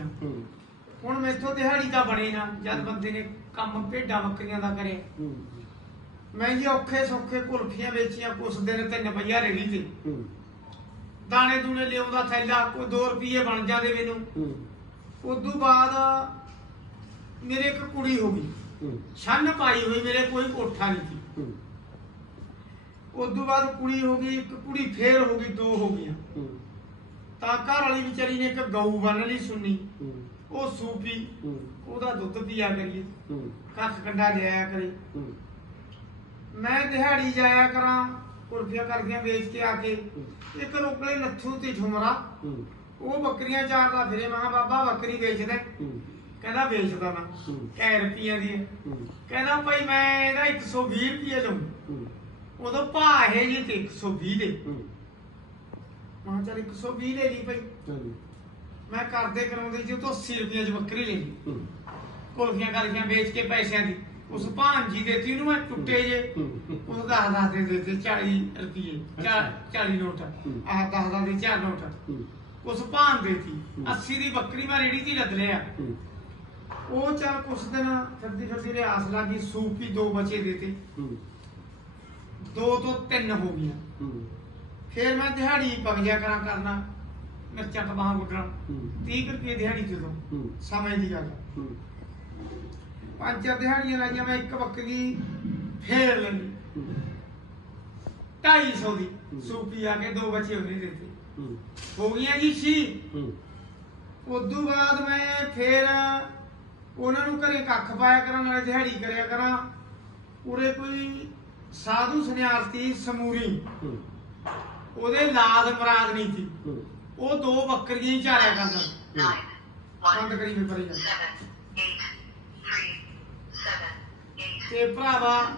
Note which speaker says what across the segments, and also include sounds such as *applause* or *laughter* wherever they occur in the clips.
Speaker 1: ਹੂੰ।
Speaker 2: ਹੁਣ ਮੈਥੋਂ ਦਿਹਾੜੀ ਤਾਂ ਬਣੇ ਨਾ ਜਦ ਬੰਦੇ ਨੇ ਕੰਮ ਭੇਡਾਂ ਬੱਕਰੀਆਂ ਦਾ ਕਰੇ।
Speaker 1: ਹੂੰ।
Speaker 2: ਮੈਂ ਜੀ ਔਖੇ ਸੌਖੇ ਕੁਲਫੀਆਂ ਵੇਚੀਆਂ ਕੁਛ ਦਿਨ ਤਿੰਨ ਪਈਆ ਰੇੜੀ ਤੇ।
Speaker 1: ਹੂੰ।
Speaker 2: ਦਾਣੇ ਦੂਣੇ ਲਿਆਉਂਦਾ ਥੈਲਾ ਕੋਈ 2 ਰੁਪਏ ਬਣ ਜਾਂਦੇ ਮੈਨੂੰ।
Speaker 1: ਹੂੰ।
Speaker 2: ਉਦੋਂ ਬਾਅਦ ਮੇਰੇ ਇੱਕ ਕੁੜੀ ਹੋ ਗਈ।
Speaker 1: ਹੂੰ।
Speaker 2: ਛੰਨ ਪਾਈ ਹੋਈ ਮੇਰੇ ਕੋਈ ਕੋਠਾ ਨਹੀਂ ਸੀ।
Speaker 1: ਹੂੰ।
Speaker 2: ਉਦੋਂ ਬਾਅਦ ਕੁੜੀ ਹੋ ਗਈ ਇੱਕ ਕੁੜੀ ਫੇਰ ਹੋ ਗਈ ਦੋ ਹੋ ਗਈਆਂ।
Speaker 1: ਹੂੰ।
Speaker 2: ਤਾਂ ਘਰ ਵਾਲੀ ਵਿਚਾਰੀ ਨੇ ਇੱਕ ਗਊ ਬੰਨ ਲਈ ਸੁਣੀ
Speaker 1: ਹੂੰ।
Speaker 2: ਉਹ ਸੂਪੀ।
Speaker 1: ਹੂੰ।
Speaker 2: ਉਹਦਾ ਦੁੱਧ ਪੀਆ ਕਰੀਏ।
Speaker 1: ਹੂੰ।
Speaker 2: ਕੱਖ ਕੰਡਾ ਲਿਆਇਆ ਕਰੇ।
Speaker 1: ਹੂੰ।
Speaker 2: ਮੈਂ ਦਿਹਾੜੀ ਜਾਇਆ ਕਰਾਂ ਕੁਲਫੀਆਂ ਕਰਦੀਆਂ ਵੇਚ ਕੇ ਆ ਕੇ। ਇੱਕ ਰੋਕਲੇ ਨੱਥੂ ਤੇ ਝੁਮਰਾ
Speaker 1: ਹੂੰ।
Speaker 2: ਉਹ ਬੱਕਰੀਆਂ ਚਾਰਦਾ ਫਿਰੇ ਮੈਂ ਕਿਹਾ ਬਾਬਾ ਬੱਕਰੀ ਵੇਚਦਾ ਹੈ?"
Speaker 1: ਹੂੰ।
Speaker 2: ਕਹਿੰਦਾ ਵੇਚਦਾ ਮੈਂ।
Speaker 1: ਹੂੰ।
Speaker 2: ਕੈ ਰੁਪਈਆਂ ਦੀ ਹੈ?
Speaker 1: ਹੂੰ
Speaker 2: ਕਹਿੰਦਾ ਭਾਈ ਮੈਂ ਇਹਦਾ 120 ਰੁਪਏ ਲਊਂ।
Speaker 1: ਹੂੰ।
Speaker 2: ਉਦੋਂ ਭਾ ਇਹ ਜੀ ਤੇ 120 ਦੇ।
Speaker 1: ਹੂੰ।
Speaker 2: ਮੈਂ ਕਿਹਾ ਚੱਲ 120 ਲੈ ਲਈ ਭਾਈ। ਮੈਂ ਕਰਦੇ ਕਰਾਉਂਦੇ ਜੀ ਉਹ ਤੋਂ 80 ਰੁਪਏ ਚ ਬੱਕਰੀ ਲੈ ਲਈ।
Speaker 1: ਹੂੰ।
Speaker 2: ਕੁਲਫੀਆਂ ਵੇਚ ਕੇ ਪੈਸਿਆਂ ਦੀ। ਉਸ ਭਾਂਜੀ ਦੇਤੀ ਉਹਨੂੰ ਮੈਂ ਟੁੱਟੇ ਜੇ।
Speaker 1: ਹੂੰ।
Speaker 2: ਉਹ ਦਸ ਦਸ ਦੇ ਦੇ ਤੇ 40 ਰੁਪਏ 40 ਨੋਟ।
Speaker 1: ਹੂੰ।
Speaker 2: ਆਹ ਦਸ ਦਸ ਦੇ ਚਾਰ ਨੋਟ।
Speaker 1: ਹੂੰ।
Speaker 2: ਉਸ ਭਾਂ ਦੇਤੀ
Speaker 1: ਹੂੰ।
Speaker 2: 80 ਦੀ ਬੱਕਰੀ ਮੈਂ ਰੇੜੀ ਦੀ ਲੱਦ ਲਿਆ।
Speaker 1: ਹੂੰ।
Speaker 2: ਉਹ ਚੱਲ ਕੁਛ ਦਿਨ ਫਿਰਦੀ ਫਿਰਦੀ ਰਿਆਸ ਲੱਗੀ ਸੂਪ ਵੀ ਦੋ ਬਚੇ ਦੇਤੇ।
Speaker 1: ਹੂੰ।
Speaker 2: ਦੋ ਤੋਂ ਤਿੰਨ ਹੋ ਗਈਆਂ।
Speaker 1: ਹੂੰ।
Speaker 2: ਫਿਰ ਮੈਂ ਦਿਹਾੜੀ ਪਗ ਜਾ ਕਰਾਂ ਕਰਨਾ ਮਿਰਚਾਂ ਕਬਾਹਾਂ ਗੁੱਡਣਾ।
Speaker 1: ਹੂੰ।
Speaker 2: 30 ਕੁ ਰੁਪਏ ਦਿਹਾੜੀ ਦੇ ਦੋ
Speaker 1: ਹੂੰ।
Speaker 2: ਸਮੇਂ ਦੀ ਗੱਲ।
Speaker 1: ਹੂੰ।
Speaker 2: ਪੰਜ ਚਾਰ ਦਿਹਾੜੀਆਂ ਲਾਈਆਂ ਮੈਂ ਇੱਕ ਬੱਕਰੀ ਫੇਰ ਲਈ। 250 ਦੀ। ਸੂਪੀ ਆ ਕੇ ਦੋ ਬਚੇ ਉਹਨੇ ਦਿੱਤੇ।
Speaker 1: ਹੂੰ।
Speaker 2: ਹੋ ਗਈਆਂ ਜੀ ਛੀ।
Speaker 1: ਹੂੰ।
Speaker 2: ਉਦੋਂ ਬਾਅਦ ਮੈਂ ਫੇਰ ਉਹਨਾਂ ਨੂੰ ਘਰੇ ਕੱਖ ਪਾਇਆ ਕਰਾਂ ਨਾਲੇ ਦਿਹਾੜੀ ਕਰਿਆ ਕਰਾਂ। ਉਰੇ ਕੋਈ ਸਾਧੂ ਸੰਨਿਆਸੀ ਸਮੂਰੀ।
Speaker 1: ਹੂੰ।
Speaker 2: ਉਹਦੇ ਲਾਦ ਮਰਾਦ ਨਹੀਂ ਸੀ। ਉਹ ਦੋ ਬੱਕਰੀਆਂ ਹੀ ਚਾਰਿਆ ਕਰਦਾ ਬੰਦ
Speaker 3: one,
Speaker 2: ਕਰੀ ਮੈਂ ਪਰੇ ਜਾ. ਤੇ ਭਰਾਵਾ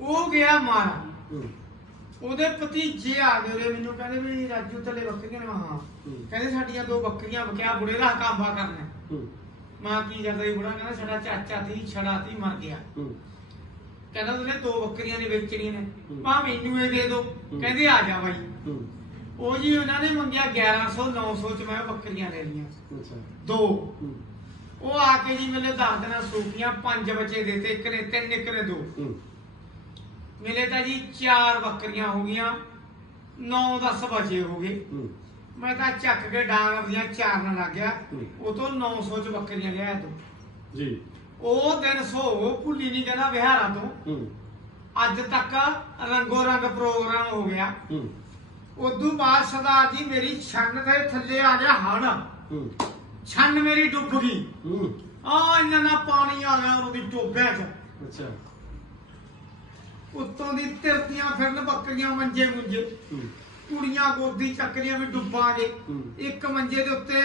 Speaker 2: ਉਹ ਗਿਆ ਮਾਰਾ। ਉਹਦੇ ਭਤੀਜੇ ਆ ਗਏ ਉਰੇ ਮੈਨੂੰ ਕਹਿੰਦੇ ਵੀ ਰਾਜੂ ਥੱਲੇ ਬੱਕਰੀਆਂ ਨੇ ਮੈਂ ਹਾਂ। ਕਹਿੰਦੇ ਸਾਡੀਆਂ ਦੋ ਬੱਕਰੀਆਂ ਬਕਿਆ ਬੁੜੇ ਦਾ ਕਾਂਬਾ ਕਰਨਾ। ਮਾਂ ਕੀ ਕਰਦਾ ਸੀ ਬੁੜਾ? ਕਹਿੰਦਾ ਸਾਡਾ ਚਾਚਾ ਸੀ ਛੜਾ ਸੀ ਮਰ ਗਿਆ।
Speaker 1: ਹੂੰ।
Speaker 2: ਕਹਿੰਦਾ ਉਹਨੇ ਦੋ ਬੱਕਰੀਆਂ ਨੇ ਵੇਚਣੀਆਂ ਨੇ। ਮਾਂ ਮੈਨੂੰ ਇਹ ਦੇ ਦਿਓ। ਕਹਿੰਦੇ ਆ ਜਾ ਬਾਈ। ਉਹ ਜੀ ਉਹਨਾਂ ਨੇ ਮੰਗਿਆ 1100 900 ਚ ਮੈਂ ਬੱਕਰੀਆਂ ਲੈ ਲਈਆਂ। ਦੋ। ਉਹ ਆ ਕੇ ਜੀ ਮੈਨੂੰ ਦੱਸ ਦੇਣਾ ਸੂਪੀਆਂ ਪੰਜ ਬੱਚੇ ਦੇਤੇ ਇੱਕ ਨੇ ਤਿੰਨ ਇੱਕ ਨੇ ਦੋ। ਮਿਲੇ ਤਾਂ ਜੀ ਚਾਰ ਬੱਕਰੀਆਂ ਹੋ ਗਈਆਂ 9-10 ਬਚੇ ਹੋ ਗਏ। ਮੈਂ ਤਾਂ ਚੱਕ ਕੇ ਡਾਂਗ ਦੀਆਂ ਚਾਰਨ ਲੱਗ ਗਿਆ। ਉਹ ਤੋਂ 900 ਚ ਬੱਕਰੀਆਂ ਲਿਆਇਆ ਤੂੰ।
Speaker 1: ਜੀ।
Speaker 2: ਉਹ ਦਿਨ ਸੋ ਭੁੱਲੀ ਨਹੀਂ ਕਹਿੰਦਾ ਵਿਹਾਰਾਂ ਤੋਂ।
Speaker 1: ਹੂੰ।
Speaker 2: ਅੱਜ ਤੱਕ ਰੰਗੋ ਰੰਗ ਪ੍ਰੋਗਰਾਮ ਹੋ ਗਿਆ।
Speaker 1: ਹੂੰ।
Speaker 2: ਉਦੋਂ ਬਾਅਦ ਸਰਦਾਰ ਜੀ ਮੇਰੀ ਛੰਨ ਦੇ ਥੱਲੇ ਆ ਗਿਆ ਹੜ
Speaker 1: ਹੂੰ।
Speaker 2: ਛੰਨ ਮੇਰੀ ਡੁੱਬ ਗਈ।
Speaker 1: ਹੂੰ।
Speaker 2: ਆ ਇੰਨਾ ਨਾ ਪਾਣੀ ਆ ਗਿਆ ਉਹਦੀ ਟੋਬਿਆਂ 'ਚ।
Speaker 1: ਅੱਛਾ।
Speaker 2: ਉੱਤੋਂ ਦੀ ਤਿਰਦੀਆਂ ਫਿਰਨ ਬੱਕਰੀਆਂ ਮੰਜੇ ਮੁੰਜੇ।
Speaker 1: ਹੂੰ।
Speaker 2: ਕੁੜੀਆਂ ਗੋਦੀ ਚੱਕਰੀਆਂ ਵੀ ਡੁੱਬਾਂਗੇ
Speaker 1: ਹੂੰ।
Speaker 2: ਇੱਕ ਮੰਜੇ ਦੇ ਉੱਤੇ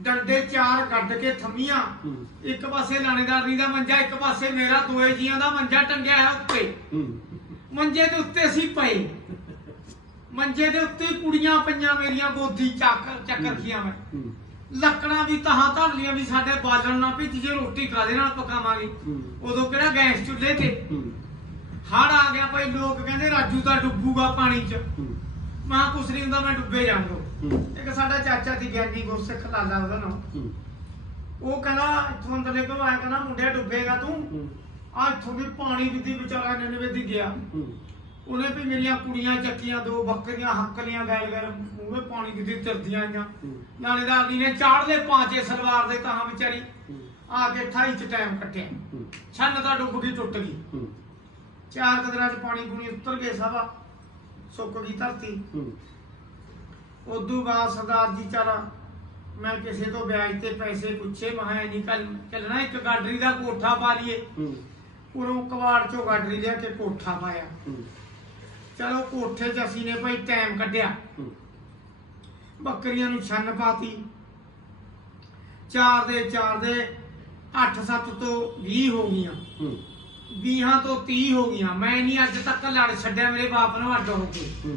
Speaker 2: ਡੰਡੇ ਚਾਰ ਕੱਢ ਕੇ ਥੰਮੀਆਂ।
Speaker 1: ਹੂੰ।
Speaker 2: ਇੱਕ ਪਾਸੇ ਲਾਣੇਦਾਰੀ ਦਾ ਮੰਜਾ ਇੱਕ ਪਾਸੇ ਮੇਰਾ ਦੋਏ ਜੀਆਂ ਦਾ ਮੰਜਾ ਟੰਗਿਆ ਹੈ ਉੱਤੇ।
Speaker 1: ਹੂੰ।
Speaker 2: ਮੰਜੇ ਦੇ ਉੱਤੇ ਅਸੀਂ ਪਏ। ਮੰਜੇ ਦੇ ਉੱਤੇ ਹੀ ਕੁੜੀਆਂ ਪਈਆਂ ਮੇਰੀਆਂ ਗੋਦੀ ਚੱਕ ਚੱਕ ਰੱਖੀਆਂ ਮੈਂ।
Speaker 1: ਹੂੰ।
Speaker 2: ਲੱਕੜਾਂ ਵੀ ਤਹਾਂ ਧਰ ਲੀਆਂ ਵੀ ਸਾਡੇ ਬਾਲਣ ਨਾ ਭਿੱਜ ਜੇ ਰੋਟੀ ਕਾਦੇ ਨਾਲ ਪਕਾਵਾਂਗੇ।
Speaker 1: ਹੂੰ।
Speaker 2: ਉਦੋਂ ਕਿਹੜਾ ਗੈਸ ਚੁੱਲ੍ਹੇ ਤੇ?
Speaker 1: ਹੂੰ।
Speaker 2: ਹੜ ਆ ਗਿਆ ਭਾਈ ਲੋਕ ਕਹਿੰਦੇ ਰਾਜੂ ਤਾਂ ਡੁੱਬੂਗਾ ਪਾਣੀ 'ਚ।
Speaker 1: ਹੂੰ।
Speaker 2: ਮਾਂ ਕੁਛ ਨਹੀਂ ਹੁੰਦਾ ਮੈਂ ਡੁੱਬੇ ਜਾਂਦੋ ਇੱਕ ਸਾਡਾ ਚਾਚਾ ਦੀ ਗਿਆਨੀ ਗੁਰਸਿੱਖ ਲਾਲਾ ਉਹਦਾ ਨਾਮ।
Speaker 1: ਹੂੰ।
Speaker 2: ਉਹ ਕਹਿੰਦਾ ਇੱਥੋਂ ਅੰਦਰ ਨਿਕਲ ਆਇਆ ਕਹਿੰਦਾ ਮੁੰਡਿਆ ਡੁੱਬੇਗਾ ਤੂੰ? ਆ ਇੱਥੋਂ ਦੀ ਪਾਣੀ ਵਿੱਦੀ ਵਿਚਾਰਾ ਨਨਵੇ ਦੀ ਗਿਆ। ਉਹਨੇ ਵੀ ਮੇਰੀਆਂ ਕੁੜੀਆਂ ਚੱਕੀਆਂ ਦੋ ਬੱਕਰੀਆਂ ਹੱਕ ਲੀਆਂ ਗੈਲ ਗੈਲ ਮੂਹੇ ਪਾਣੀ ਵਿੱਦੀ ਤਿਰਦੀਆਂ ਆਈਆਂ।
Speaker 1: ਹੂੰ।
Speaker 2: ਨਾਲੇਦਾਰ ਜੀ ਨੇ ਚਾੜਦੇ ਪਾਂਚੇ ਸਲਵਾਰ ਦੇ ਤਾਂ ਵਿਚਾਰੀ। ਆ ਕੇ ਥਾਈ ਚ ਟਾਈਮ ਕੱਟਿਆ। ਛੰਨ ਤਾਂ ਡੁੱਬ ਗਈ ਟੁੱਟ ਗਈ। ਚਾਰ ਕੁ ਦਿਨਾਂ ਚ ਪਾਣੀ ਪੂਣੀ ਉਤਰ ਗਏ ਸਭਾ ਸੁੱਕ ਗਈ ਧਰਤੀ।
Speaker 1: ਹੂੰ।
Speaker 2: ਉਦੋਂ ਬਾਅਦ ਸਰਦਾਰ ਜੀ ਚਾਰਾ ਮੈਂ ਕਿਸੇ ਤੋਂ ਵਿਆਜ ਤੇ ਪੈਸੇ ਪੁੱਛੇ ਮੈਂ ਨਹੀਂ ਕੱਲ ਚੱਲਣਾ ਇੱਕ ਗਾਡਰੀ ਦਾ ਕੋਠਾ ਪਾ ਲਈਏ।
Speaker 1: ਹੂੰ।
Speaker 2: ਉਰੋਂ ਕਵਾੜ ਚੋਂ ਗਾਡਰੀ ਲਿਆ ਕੇ ਕੋਠਾ ਪਾਇਆ।
Speaker 1: ਹੂੰ।
Speaker 2: ਚਲੋ ਕੋਠੇ 'ਚ ਅਸੀਂ ਨੇ ਭਾਈ ਟਾਈਮ ਕੱਢਿਆ।
Speaker 1: ਹੂੰ।
Speaker 2: ਬੱਕਰੀਆਂ ਨੂੰ ਛੰਨ ਪਾਤੀ। ਚਾਰ ਦੇ ਚਾਰ ਦੇ 8-7 ਤੋਂ 20 ਹੋ ਗਈਆਂ।
Speaker 1: ਹੂੰ।
Speaker 2: 20 ਤੋਂ 30 ਹੋ ਗਈਆਂ। ਮੈਂ ਨਹੀਂ ਅੱਜ ਤੱਕ ਲੜ ਛੱਡਿਆ ਮੇਰੇ ਬਾਪ ਨੂੰ ਅੱਡ ਹੋ ਕੇ।
Speaker 1: ਹੂੰ।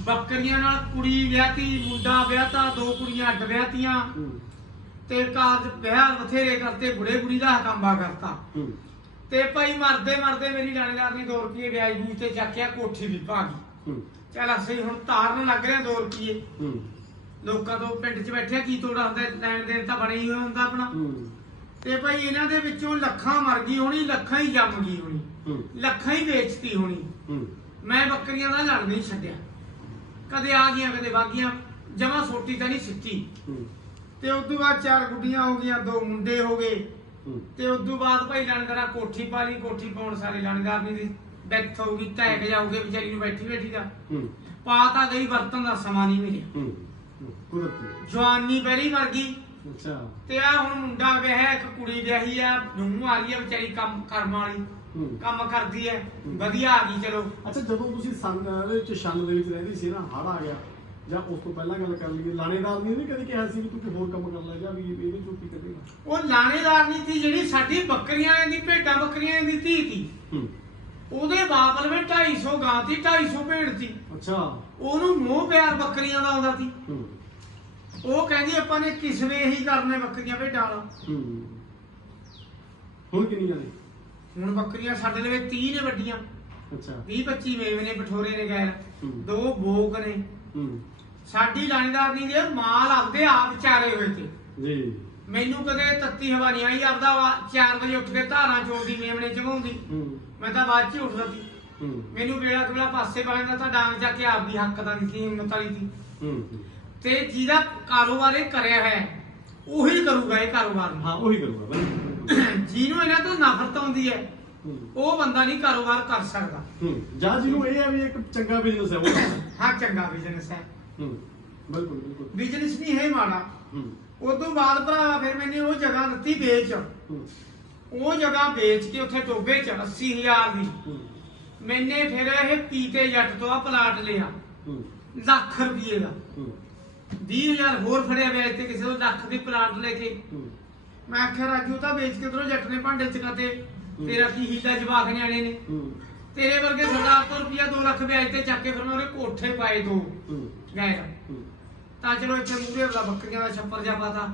Speaker 2: ਬੱਕਰੀਆਂ ਨਾਲ ਕੁੜੀ ਵਿਆਹਤੀ ਮੁੰਡਾ ਵਿਆਹਤਾ ਦੋ ਕੁੜੀਆਂ ਅੱਡ ਵਿਆਹਤੀਆਂ।
Speaker 1: ਹੂੰ।
Speaker 2: ਤੇ ਕਾਰਜ ਵਿਆਹ ਬਥੇਰੇ ਕਰਤੇ ਬੁੜੇ ਬੁੜੀ ਦਾ ਹਕੰਬਾ ਕਰਤਾ।
Speaker 1: ਹੂੰ।
Speaker 2: ਤੇ ਭਾਈ ਮਰਦੇ ਮਰਦੇ ਮੇਰੀ ਲਾਣੇਦਾਰ ਨੇ 2 ਰੁਪਏ ਵਿਆਜ ਬੂਜ ਤੇ ਚੱਕਿਆ ਕੋਠੀ ਵੀ ਭਾਗੀ
Speaker 1: ਹੂੰ।
Speaker 2: ਚੱਲ ਅਸੀਂ ਹੁਣ ਤਾਰਨ ਲੱਗ ਰਹੇ 2 ਰੁਪਏ
Speaker 1: ਹੂੰ।
Speaker 2: ਲੋਕਾਂ ਤੋਂ ਪਿੰਡ 'ਚ ਬੈਠਿਆ ਕੀ ਤੋੜਾ ਹੁੰਦਾ ਲੈਣ ਦੇਣ ਤਾਂ ਬਣੇ ਹੀ ਹੋਇਆ ਹੁੰਦਾ ਆਪਣਾ।
Speaker 1: ਹੂੰ।
Speaker 2: ਤੇ ਭਾਈ ਇਹਨਾਂ ਦੇ ਵਿੱਚੋਂ ਲੱਖਾਂ ਮਰ ਗਈ ਹੋਣੀ ਲੱਖਾਂ ਹੀ ਜੰਮ ਗਈ ਹੋਣੀ।
Speaker 1: ਹੂੰ।
Speaker 2: ਲੱਖਾਂ ਹੀ ਵੇਚਤੀ ਹੋਣੀ।
Speaker 1: ਹੂੰ।
Speaker 2: ਮੈਂ ਬੱਕਰੀਆਂ ਦਾ ਲੜ ਨਹੀਂ ਛੱਡਿਆ। ਕਦੇ ਆ ਗਈਆਂ ਕਦੇ ਵਾਗੀਆਂ ਜਮਾ ਸੋਟੀ ਤਾਂ ਨਹੀਂ ਸਿੱਟੀ।
Speaker 1: ਹੂੰ।
Speaker 2: ਤੇ ਉਸ ਤੋਂ ਬਾਅਦ ਚਾਰ ਗੁੱਡੀਆਂ ਹੋ ਗਈਆਂ ਦੋ ਮੁੰਡੇ ਹੋ ਗਏ।
Speaker 1: ਹੂੰ।
Speaker 2: ਤੇ ਉਸ ਤੋਂ ਬਾਅਦ ਭਾਈ ਲਣਗਰਾ ਕੋਠੀ ਪਾ ਲਈ ਕੋਠੀ ਪਾਉਣ ਸਾਰੇ ਲਣਗਰਨੀ ਦੀ ਡੈਥ ਹੋ ਗਈ ਟੈਕ ਜਾਊਗੇ ਵਿਚਾਰੀ ਨੂੰ ਬੈਠੀ ਬੈਠੀ ਦਾ।
Speaker 1: ਹੂੰ।
Speaker 2: ਪਾ ਤਾਂ ਗਈ ਵਰਤਨ ਦਾ ਸਮਾਂ ਨਹੀਂ ਮਿਲਿਆ।
Speaker 1: ਹੂੰ। ਹੂੰ, ਕੁਦਰਤੀ।
Speaker 2: ਜਵਾਨੀ ਪਹਿਲੀ ਮਰ ਗਈ।
Speaker 1: ਅੱਛਾ।
Speaker 2: ਤੇ ਆ ਹੁਣ ਮੁੰਡਾ ਵਿਆਹਿਆ ਇੱਕ ਕੁੜੀ ਵਿਆਹੀ ਆ ਨੂੰ ਆ ਰਹੀ ਆ ਵਿਚਾਰੀ ਕੰਮ ਕਰਮ ਵਾਲੀ
Speaker 1: ਹੂੰ।
Speaker 2: ਕੰਮ ਕਰਦੀ ਐ ਵਧੀਆ ਆ ਗਈ ਚਲੋ।
Speaker 1: ਅੱਛਾ ਜਦੋਂ ਤੁਸੀਂ ਸੰਨ ਦੇ ਵਿੱਚ ਛੰਨ ਦੇ ਵਿੱਚ ਰਹਿੰਦੀ ਸੀ ਨਾ ਹੜ ਆ ਗਿਆ ਜਾਂ ਉਸ ਤੋਂ ਪਹਿਲਾਂ ਗੱਲ ਕਰ ਲਈਏ ਲਾਣੇਦਾਰ ਨੇ ਵੀ ਕਦੇ ਕਿਹਾ ਸੀ ਵੀ ਤੂੰ ਕੋਈ ਹੋਰ ਕੰਮ ਕਰ ਲੈ ਜਾਂ ਵੀ ਇਹਦੇ ਚੋਂ ਕੀ ਕਰੇਗਾ
Speaker 2: ਉਹ ਲਾਣੇਦਾਰ ਨਹੀਂ ਸੀ ਜਿਹੜੀ ਸਾਡੀ ਬੱਕਰੀਆਂ ਦੀ ਭੇਡਾਂ ਬੱਕਰੀਆਂ ਦੀ ਧੀ ਸੀ।
Speaker 1: ਹੂੰ।
Speaker 2: ਉਹਦੇ ਬਾਪ ਲਵੇ 250 ਗਾਂ ਸੀ 250 ਭੇਡ ਸੀ।
Speaker 1: ਅੱਛਾ।
Speaker 2: ਉਹਨੂੰ ਮੋਹ ਪਿਆਰ ਬੱਕਰੀਆਂ ਦਾ ਆਉਂਦਾ ਸੀ।
Speaker 1: ਹੂੰ।
Speaker 2: ਉਹ ਕਹਿੰਦੀ ਆਪਾਂ ਨੇ ਕਿਸਵੇ ਹੀ ਕਰਨੇ ਬੱਕਰੀਆਂ ਭੇਡਾਂ ਵਾਲਾ।
Speaker 1: ਹੂੰ। ਹੁਣ ਕਿੰਨੀਆਂ ਨੇ?
Speaker 2: ਹੁਣ ਬੱਕਰੀਆਂ ਸਾਡੇ ਲਵੇ 30 ਨੇ ਵੱਡੀਆਂ।
Speaker 1: ਅੱਛਾ।
Speaker 2: 20 25 ਮੇਵ ਨੇ ਬਠੋਰੇ ਨੇ ਗੈਰ
Speaker 1: ਹੂੰ।
Speaker 2: ਦੋ ਬੋਕ ਨੇ।
Speaker 1: ਹੂੰ।
Speaker 2: ਸਾਡੀ ਲਾਣੇਦਾਰ ਨਹੀਂ ਦੇ ਮਾਲ ਆਪਦੇ ਆਪ ਚਾਰੇ ਹੋਏ ਤੇ।
Speaker 1: ਜੀ।
Speaker 2: ਮੈਨੂੰ ਕਦੇ ਤੱਤੀ ਹਵਾ ਨਹੀਂ ਆਈ ਆਪਦਾ 4 ਵਜੇ ਉੱਠ ਕੇ ਧਾਰਾਂ ਚੋਂਦੀ ਮੇਮਣੇ ਚਗਾਉਂਦੀ
Speaker 1: ਹੂੰ।
Speaker 2: ਮੈਂ ਤਾਂ ਬਾਅਦ ਚ ਹੀ ਉੱਠਦਾ ਸੀ।
Speaker 1: ਹੂੰ।
Speaker 2: ਮੈਨੂੰ ਵੇਲਾ ਕਵੇਲਾ ਪਾਸੇ ਵਾਲਿਆਂ ਦਾ ਤਾਂ ਡਾਂਗ ਜਾ ਕੇ ਆਪ ਵੀ ਹੱਕ ਦਾ ਨਹੀਂ ਸੀ ਹਿੰਮਤ ਵਾਲੀ ਸੀ
Speaker 1: ਹੂੰ।
Speaker 2: ਤੇ ਜਿਹਦਾ ਕਾਰੋਬਾਰ ਇਹ ਕਰਿਆ ਹੈ ਉਹੀ ਕਰੂਗਾ ਇਹ ਕਾਰੋਬਾਰ
Speaker 1: ਹਾਂ ਉਹੀ ਕਰੂਗਾ ਬਿਲਕੁਲ
Speaker 2: ਜਿਹਨੂੰ ਇਹਨਾਂ ਤੋਂ ਨਫ਼ਰਤ ਆਉਂਦੀ ਹੈ ਉਹ ਬੰਦਾ ਨਹੀਂ ਕਾਰੋਬਾਰ ਕਰ ਸਕਦਾ।
Speaker 1: ਹੂੰ ਜਾਂ ਜਿਹਨੂੰ ਇਹ ਹੈ ਵੀ ਇੱਕ ਚੰਗਾ ਬਿਜ਼ਨਸ ਹੈ ਉਹ।
Speaker 2: ਹਾਂ ਚੰਗਾ ਬਿਜ਼ਨਸ ਹੈ।
Speaker 1: ਹੂੰ ਬਿਲਕੁਲ ਬਿਲਕੁਲ।
Speaker 2: ਬਿਜ਼ਨਸ ਨਹੀਂ ਹੈ ਮਾੜਾ।
Speaker 1: ਹੂੰ।
Speaker 2: ਉਸ ਤੋਂ ਬਾਅਦ ਭਰਾ ਫਿਰ ਮੈਨੇ ਉਹ ਜਗ੍ਹਾ ਦਿੱਤੀ ਵੇਚ।
Speaker 1: ਹੂੰ।
Speaker 2: ਉਹ ਜਗ੍ਹਾ ਵੇਚ ਕੇ ਉੱਥੇ ਟੋਬੇ ਚ 80000 ਦੀ।
Speaker 1: ਹੂੰ।
Speaker 2: ਮੈਨੇ ਫਿਰ ਇਹ ਪੀਤੇ ਜੱਟ ਤੋਂ ਆ ਪਲਾਟ ਲਿਆ।
Speaker 1: ਹੂੰ।
Speaker 2: ਲੱਖ ਰੁਪਏ ਦਾ।
Speaker 1: ਹੂੰ।
Speaker 2: 20000 ਹੋਰ ਫੜਿਆ ਵੇਚ ਤੇ ਕਿਸੇ ਤੋਂ ਲੱਖ ਦੀ ਪਲਾਟ ਲੈ ਕੇ। ਮੈਂ ਆਖਿਆ ਰਾਜੂ ਤਾਂ ਵੇਚ ਕੇ ਉਧਰੋਂ ਜੱਟ ਨੇ ਭਾਂਡੇ ਚਕਾਤੇ। ਤੇਰਾ ਕੀ ਹੀਲਾ ਜਵਾਕ ਨਿਆਣੇ ਨੇ। ਤੇਰੇ ਵਰਗੇ ਸਰਦਾਰ ਤੋਂ ਰੁਪਿਆ 2 ਲੱਖ ਵਿਆਜ ਤੇ ਚੱਕ ਕੇ ਫਿਰ ਮੈਂ ਉਹਦੇ ਕੋਠੇ ਪਾਏ ਦੋ। ਗਏ। ਤਾਂ ਚਲੋ ਇੱਥੇ ਮੂਰੇ ਦਾ ਬੱਕਰੀਆਂ ਦਾ ਛੱਪਰ ਜਾ ਪਾਤਾ।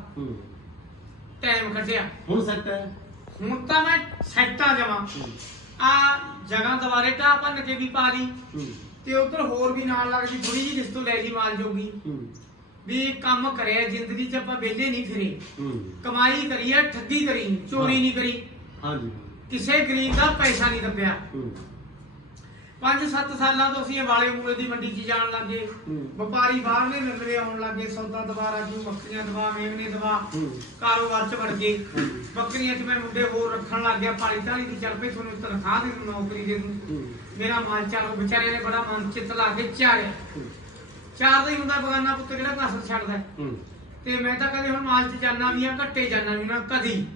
Speaker 2: ਟਾਈਮ ਕੱਢਿਆ।
Speaker 1: ਹੁਣ ਸੈੱਟ ਹੈ?
Speaker 2: ਹੁਣ ਤਾਂ ਮੈਂ ਸੈੱਟਾ ਜਾਵਾਂ। ਆ ਜਗ੍ਹਾ ਦੁਬਾਰੇ ਢਾਹ ਭੰਨ ਕੇ ਵੀ ਪਾ ਲਈ। ਤੇ ਉਧਰ ਹੋਰ ਵੀ ਨਾਲ ਲੱਗਦੀ ਥੋੜੀ ਜਿਹੀ ਰਿਸ਼ਤੋਂ ਲੈ ਜੀ ਮਾਲ ਜੋਗੀ। ਵੀ ਕੰਮ ਕਰਿਆ ਜ਼ਿੰਦਗੀ 'ਚ ਆਪਾਂ ਵਿਹਲੇ ਨਹੀਂ ਫਿਰੇ।
Speaker 1: ਹੂੰ।
Speaker 2: ਕਮਾਈ ਕਰੀ ਹੈ ਠੱਗੀ ਕਰੀ ਚੋਰੀ ਨਹੀਂ ਕਰੀ।
Speaker 1: ਹਾਂਜੀ।
Speaker 2: ਕਿਸੇ ਗਰੀਬ ਦਾ ਪੈਸਾ ਨਹੀਂ ਦੱਬਿਆ
Speaker 1: ਹੂੰ।
Speaker 2: 5-7 ਸਾਲਾਂ ਤੋਂ ਅਸੀਂ ਵਾਲੇ ਮੂਲੇ ਦੀ ਮੰਡੀ 'ਚ ਜਾਣ ਲੱਗੇ
Speaker 1: ਹੂੰ।
Speaker 2: ਵਪਾਰੀ ਬਾਹਰਲੇ ਮਿਲਦੇ ਆਉਣ ਲੱਗੇ ਸੌਦਾ ਦਵਾਰਾ ਜੀ ਮੱਖੀਆਂ ਦਵਾ ਮੇਵਨੇ ਦਵਾ
Speaker 1: ਹੂੰ।
Speaker 2: ਕਾਰੋਬਾਰ 'ਚ ਵੜ ਗਏ।
Speaker 1: ਹਾਂਜੀ।
Speaker 2: ਬੱਕਰੀਆਂ 'ਚ ਮੈਂ ਮੁੰਡੇ ਹੋਰ ਰੱਖਣ ਲੱਗ ਗਿਆ ਪਾਲੀ ਢਾਲੀ ਦੀ ਚੱਲ ਪਈ ਤੁਹਾਨੂੰ ਤਨਖਾਹ ਦੇ ਦੂੰ ਨੌਕਰੀ ਦੇ ਦੂੰ।
Speaker 1: ਹੂੰ।
Speaker 2: ਮੇਰਾ ਮਾਲ ਚਾਲੋ ਵਿਚਾਰੇ ਨੇ ਬੜਾ ਮਨ ਚਿੱਤ ਲਾ ਕੇ ਚਾਰਿਆ
Speaker 1: ਹੂੰ।
Speaker 2: ਚਾਰ ਦਾ ਹੀ ਹੁੰਦਾ ਬਗਾਨਾ ਪੁੱਤ ਕਿਹੜਾ ਕਸਰ ਛੱਡਦਾ। ਹੈ।
Speaker 1: ਹੂੰ
Speaker 2: ਤੇ ਮੈਂ ਤਾਂ ਕਦੇ ਹੁਣ ਮਾਲ 'ਚ ਜਾਣਾ ਵੀ ਆ ਘੱਟੇ ਜਾਣਾ ਵੀ ਨਾ ਕਦੀ।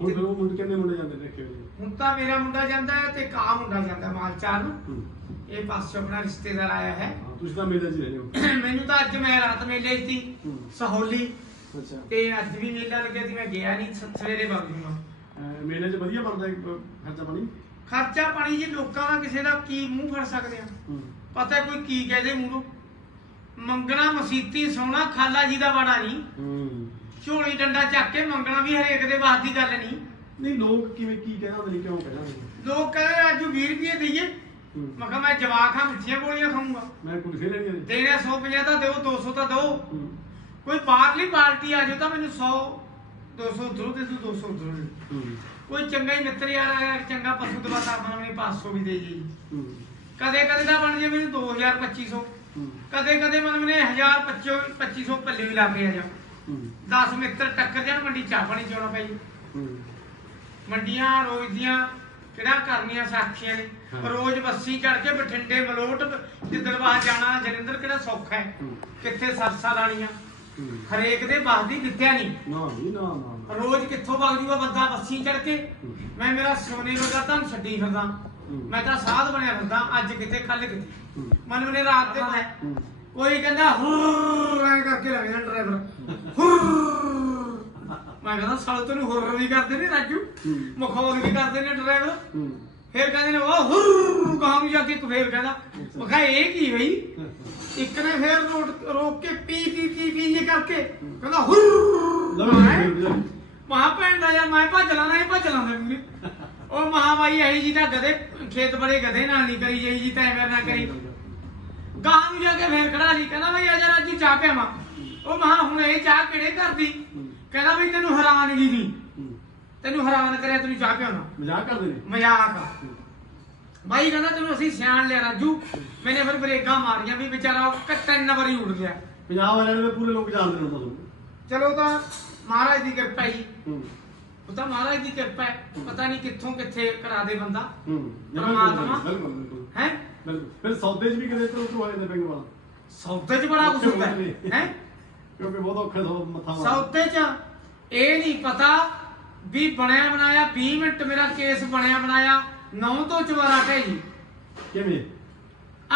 Speaker 1: ਹੁਣ ਫਿਰ ਉਹ ਮੁੰਡੇ ਕਿੰਨੇ ਮੁੰਡੇ ਜਾਂਦੇ ਨੇ ਹੋਏ
Speaker 2: ਹੁਣ ਤਾਂ ਮੇਰਾ ਮੁੰਡਾ ਜਾਂਦਾ ਹੈ ਤੇ ਕਾ ਮੁੰਡਾ ਜਾਂਦਾ ਮਾਲ ਚਾਰ ਨੂੰ।
Speaker 1: ਹੂੰ।
Speaker 2: ਇਹ ਪਾਸੇ ਆਪਣਾ ਰਿਸ਼ਤੇਦਾਰ ਆਇਆ ਹੈ।
Speaker 1: ਹਾਂ ਤੁਸੀਂ ਤਾਂ ਮੇਲੇ 'ਚ ਹੀ ਰਹਿੰਦੇ ਹੋ। *clears throat*
Speaker 2: ਮੈਨੂੰ ਤਾਂ ਅੱਜ ਮੈਂ ਰਾਤ ਮੇਲੇ 'ਚ ਸੀ
Speaker 1: ਹੂੰ।
Speaker 2: ਸਹੌਲੀ।
Speaker 1: ਅੱਛਾ।
Speaker 2: ਤੇ ਅੱਜ ਵੀ ਮੇਲਾ ਲੱਗਿਆ ਸੀ ਮੈਂ ਗਿਆ ਨਹੀਂ ਸ- ਸਵੇਰੇ ਵਗ ਜੂਗਾ।
Speaker 1: ਅਹ ਮੇਲੇ 'ਚ ਵਧੀਆ ਬਣਦਾ ਇੱਕ ਖਰਚਾ ਪਾਣੀ?
Speaker 2: ਖਰਚਾ ਪਾਣੀ ਜੀ ਲੋਕਾਂ ਦਾ ਕਿਸੇ ਦਾ ਕੀ ਮੂੰਹ ਫੜ ਸਕਦੇ ਆ।
Speaker 1: ਹੂੰ।
Speaker 2: ਪਤਾ ਕੋਈ ਕੀ ਕਹਦੇ ਮੂੰਹੋਂ ਮੰਗਣਾ ਮਸੀਤੀ ਸੋਨਾ ਖਾਲਾ ਜੀ ਦਾ ਬੜਾ ਨਹੀਂ।
Speaker 1: ਹੂੰ।
Speaker 2: ਝੋਲੀ ਡੰਡਾ ਚੱਕ ਕੇ ਮੰਗਣਾ ਵੀ ਹਰੇਕ ਦੇ ਵਾਸ ਦੀ ਗੱਲ ਨਹੀਂ।
Speaker 1: ਨਹੀਂ ਲੋਕ ਕਿਵੇਂ ਕੀ ਕਹਿੰਦੇ ਨੇ ਕਿਉਂ ਕਹਿੰਦੇ ਨੇ
Speaker 2: ਲੋਕ ਕਹਿੰਦੇ ਰਾਜੂ 20 ਰੁਪਏ ਦਈਏ।
Speaker 1: ਹੂੰ।
Speaker 2: ਮੈਂ ਕਿਹਾ ਮੈਂ ਜਵਾਕ ਹਾਂ ਮਿੱਠੀਆਂ ਗੋਲੀਆਂ ਖਾਊਂਗਾ।
Speaker 1: ਮੈਂ ਕੁਝ ਫੇਰ ਲੈਣੀ ਨੇ।
Speaker 2: ਦੇਣੇ 150 ਤਾਂ ਦਿਓ 200 ਤਾਂ ਦਿਓ।
Speaker 1: ਹੂੰ।
Speaker 2: ਕੋਈ ਬਾਹਰਲੀ ਪਾਰਟੀ ਆ ਜਾਓ ਤਾਂ ਮੈਨੂੰ 100 200 ਉਧਰੋਂ ਦੇ ਦੂ 200 ਉਧਰੋਂ ਦੇ। ਦਿਓ।
Speaker 1: ਹੂੰ।
Speaker 2: ਕੋਈ ਚੰਗਾ ਹੀ ਮਿੱਤਰ ਯਾਰ ਆਇਆ ਚੰਗਾ ਪਸ਼ੂ ਦਵਾ ਤਾਂ ਆਪਾਂ ਨੂੰ 500 ਵੀ ਦੇ ਜੀ।
Speaker 1: ਹੂੰ।
Speaker 2: ਕਦੇ ਕਦੇ ਤਾਂ ਬਣ ਜੇ ਮੈਨੂੰ 2000 2500
Speaker 1: ਹੂੰ
Speaker 2: ਕਦੇ ਕਦੇ ਮਨ ਮਨੇ 1000 2500 2500 ਪੱਲੇ ਵੀ ਲਾ ਕੇ ਆ ਜਾ।
Speaker 1: ਹੂੰ।
Speaker 2: 10 ਮਿੱਤਰ ਟੱਕਰ ਜਾਣ ਮੰਡੀ ਚਾਹ ਪਾਣੀ ਚੋਣਾ ਪਈ ਮੰਡੀਆਂ ਰੋਜ਼ ਦੀਆਂ ਕਿਹੜਾ ਕਰਨੀਆਂ ਸਾਖੀਆਂ ਨੇ। ਰੋਜ਼ ਬੱਸੀ ਚੜ ਕੇ ਬਠਿੰਡੇ ਮਲੋਟ ਜਿੱਦੜਵਾਹ ਜਾਣਾ ਜਰਿੰਦਰ ਕਿਹੜਾ ਸੌਖਾ ਹੈ? ਕਿੱਥੇ ਸਰਸਾ ਲਾਣੀਆਂ ਹਰੇਕ ਦੇ ਬਾਸ ਦੀ ਵਿਦਿਆ ਨਹੀਂ।
Speaker 1: ਨਾ ਨਾ ਨਾ ਨਾ।
Speaker 2: ਰੋਜ਼ ਕਿੱਥੋਂ ਵਗ ਜੂਗਾ ਬੰਦਾ ਬੱਸੀ ਚੜ ਕੇ। ਮੈਂ ਮੇਰਾ ਸੋਨੇ ਵਰਗਾ ਤਾਂ ਛੱਡੀ ਫਿਰਦਾ। ਮੈਂ ਤਾਂ ਸਾਧ ਬਣਿਆ ਫਿਰਦਾ ਅੱਜ ਕਿਤੇ ਕੱਲ ਕਿਤੇ। ਮਨ ਮਨੇ ਰਾਤ ਦੇ ਮੈਂ। ਕੋਈ ਕਹਿੰਦਾ ਹੁਰ ਐ ਕਰਕੇ ਲੱਗ ਜਾਂਦਾ ਡਰਾਈਵਰ ਹੁਰ ਮੈਂ ਕਹਿੰਦਾ ਸਾਲ ਤੈਨੂੰ ਹੁਰ ਵੀ ਕਰਦੇ ਨੇ ਰਾਜੂ। ਮਖੌਲ ਵੀ ਕਰਦੇ ਨੇ ਡਰਾਈਵਰ ਫਿਰ ਕਹਿੰਦੇ ਨੇ ਉਹ ਹੁਰ ਗਾਂ ਨੂੰ ਜਾ ਕੇ ਇੱਕ ਫੇਰ ਕਹਿੰਦਾ। ਮੈਂ ਕਿਹਾ ਇਹ ਕੀ ਬਈ? ਇੱਕ ਨੇ ਫੇਰ ਰੋਕ ਰੋਕ ਕੇ ਪੀ ਪੀ ਪੀ ਪੀ ਜੇ ਕਰਕੇ ਕਹਿੰਦਾ ਹੁਰ। ਮਹਾ ਭੈਣ ਦਾ ਯਾਰ ਮੈਂ ਭੱਜ ਲਾਣਾ ਇਹ ਭੱਜ ਲਾਉਂਦੇ ਪੂਰੇ ਉਹ ਮਹਾ ਬਾਈ ਇਹੀ ਜੀ ਤਾਂ ਗਦੇ ਖੇਤ ਬੜੇ ਗਦੇ ਨਾਲ ਨਹੀਂ ਕਰੀ ਜਾਈ ਜੀ ਤਾਂ ਐਵੇਂ ਨਾ ਕਰੀ। ਗਾਂ ਨੂੰ ਜਾ ਕੇ ਫੇਰ ਖੜਾ ਲਈ ਕਹਿੰਦਾ ਬਈ ਅਜਰ ਅੱਜ ਹੀ ਚਾਹ ਪਿਆਵਾਂ। ਉਹ ਮਹਾ ਹੁਣ ਇਹ ਚਾਹ ਕਿਹੜੇ ਕਰਦੀ
Speaker 1: ਹੂੰ।
Speaker 2: ਕਹਿੰਦਾ ਵੀ ਤੈਨੂੰ ਹੈਰਾਨਗੀ ਦੀ
Speaker 1: ਹੂੰ।
Speaker 2: ਤੈਨੂੰ ਹੈਰਾਨ ਕਰਿਆ ਤੈਨੂੰ ਚਾਹ ਪਿਆਉਣਾ।
Speaker 1: ਮਜ਼ਾਕ ਕਰਦੇ ਨੇ?
Speaker 2: ਮਜ਼ਾਕ ਆ। ਬਾਈ ਕਹਿੰਦਾ ਤੈਨੂੰ ਅਸੀਂ ਸਿਆਣ ਲਿਆ ਰਾਜੂ। ਮੈਨੇ ਫਿਰ ਬਰੇਕਾਂ ਮਾਰੀਆਂ ਵੀ ਵਿਚਾਰਾ ਉਹ ਤਿੰਨ ਵਾਰੀ ਉੱਡ ਗਿਆ।
Speaker 1: ਪੰਜਾਬ ਵਾਲਿਆਂ ਦੇ ਪੂਰੇ ਲੋਕ ਜਾਣਦੇ ਨੇ ਤੁਹਾਨੂੰ
Speaker 2: ਚਲੋ ਤਾਂ ਮਹਾਰਾਜ ਦੀ ਕਿਰਪਾ ਹੀ।
Speaker 1: ਹੂੰ।
Speaker 2: ਉਹ ਤਾਂ ਮਹਾਰਾਜ ਦੀ ਕਿਰਪਾ ਹੈ। ਪਤਾ ਨਹੀਂ ਕਿੱਥੋਂ ਕਿੱਥੇ ਕਰਾ ਦੇ ਬੰਦਾ।
Speaker 1: ਹੂੰ।
Speaker 2: ਪਰਮਾਤਮਾ। ਹੈ?
Speaker 1: ਬਿਲਕੁਲ। ਫਿਰ ਸੌਦੇ 'ਚ ਵੀ ਕਿਤੇ ਤੋਂ ਤੋਂ ਆਏ ਨੇ ਬੈਂਕ ਵਾਲਾ।
Speaker 2: ਸੌਦੇ 'ਚ ਬੜਾ ਕੁਝ ਹੁੰਦਾ ਹੈ ਹੈਂ?
Speaker 1: ਕਿਉਂਕਿ ਬਹੁਤ ਔਖਾ ਸੌ ਮੱਥਾ
Speaker 2: ਸੌਦੇ 'ਚ ਇਹ ਨਹੀਂ ਪਤਾ ਵੀ ਬਣਿਆ ਬਣਾਇਆ 20 ਮਿੰਟ ਮੇਰਾ ਕੇਸ ਬਣਿਆ ਬਣਾਇਆ 9 ਤੋਂ ਚਵਾਰਾ ਢੇਜੀ
Speaker 1: ਕਿਵੇਂ?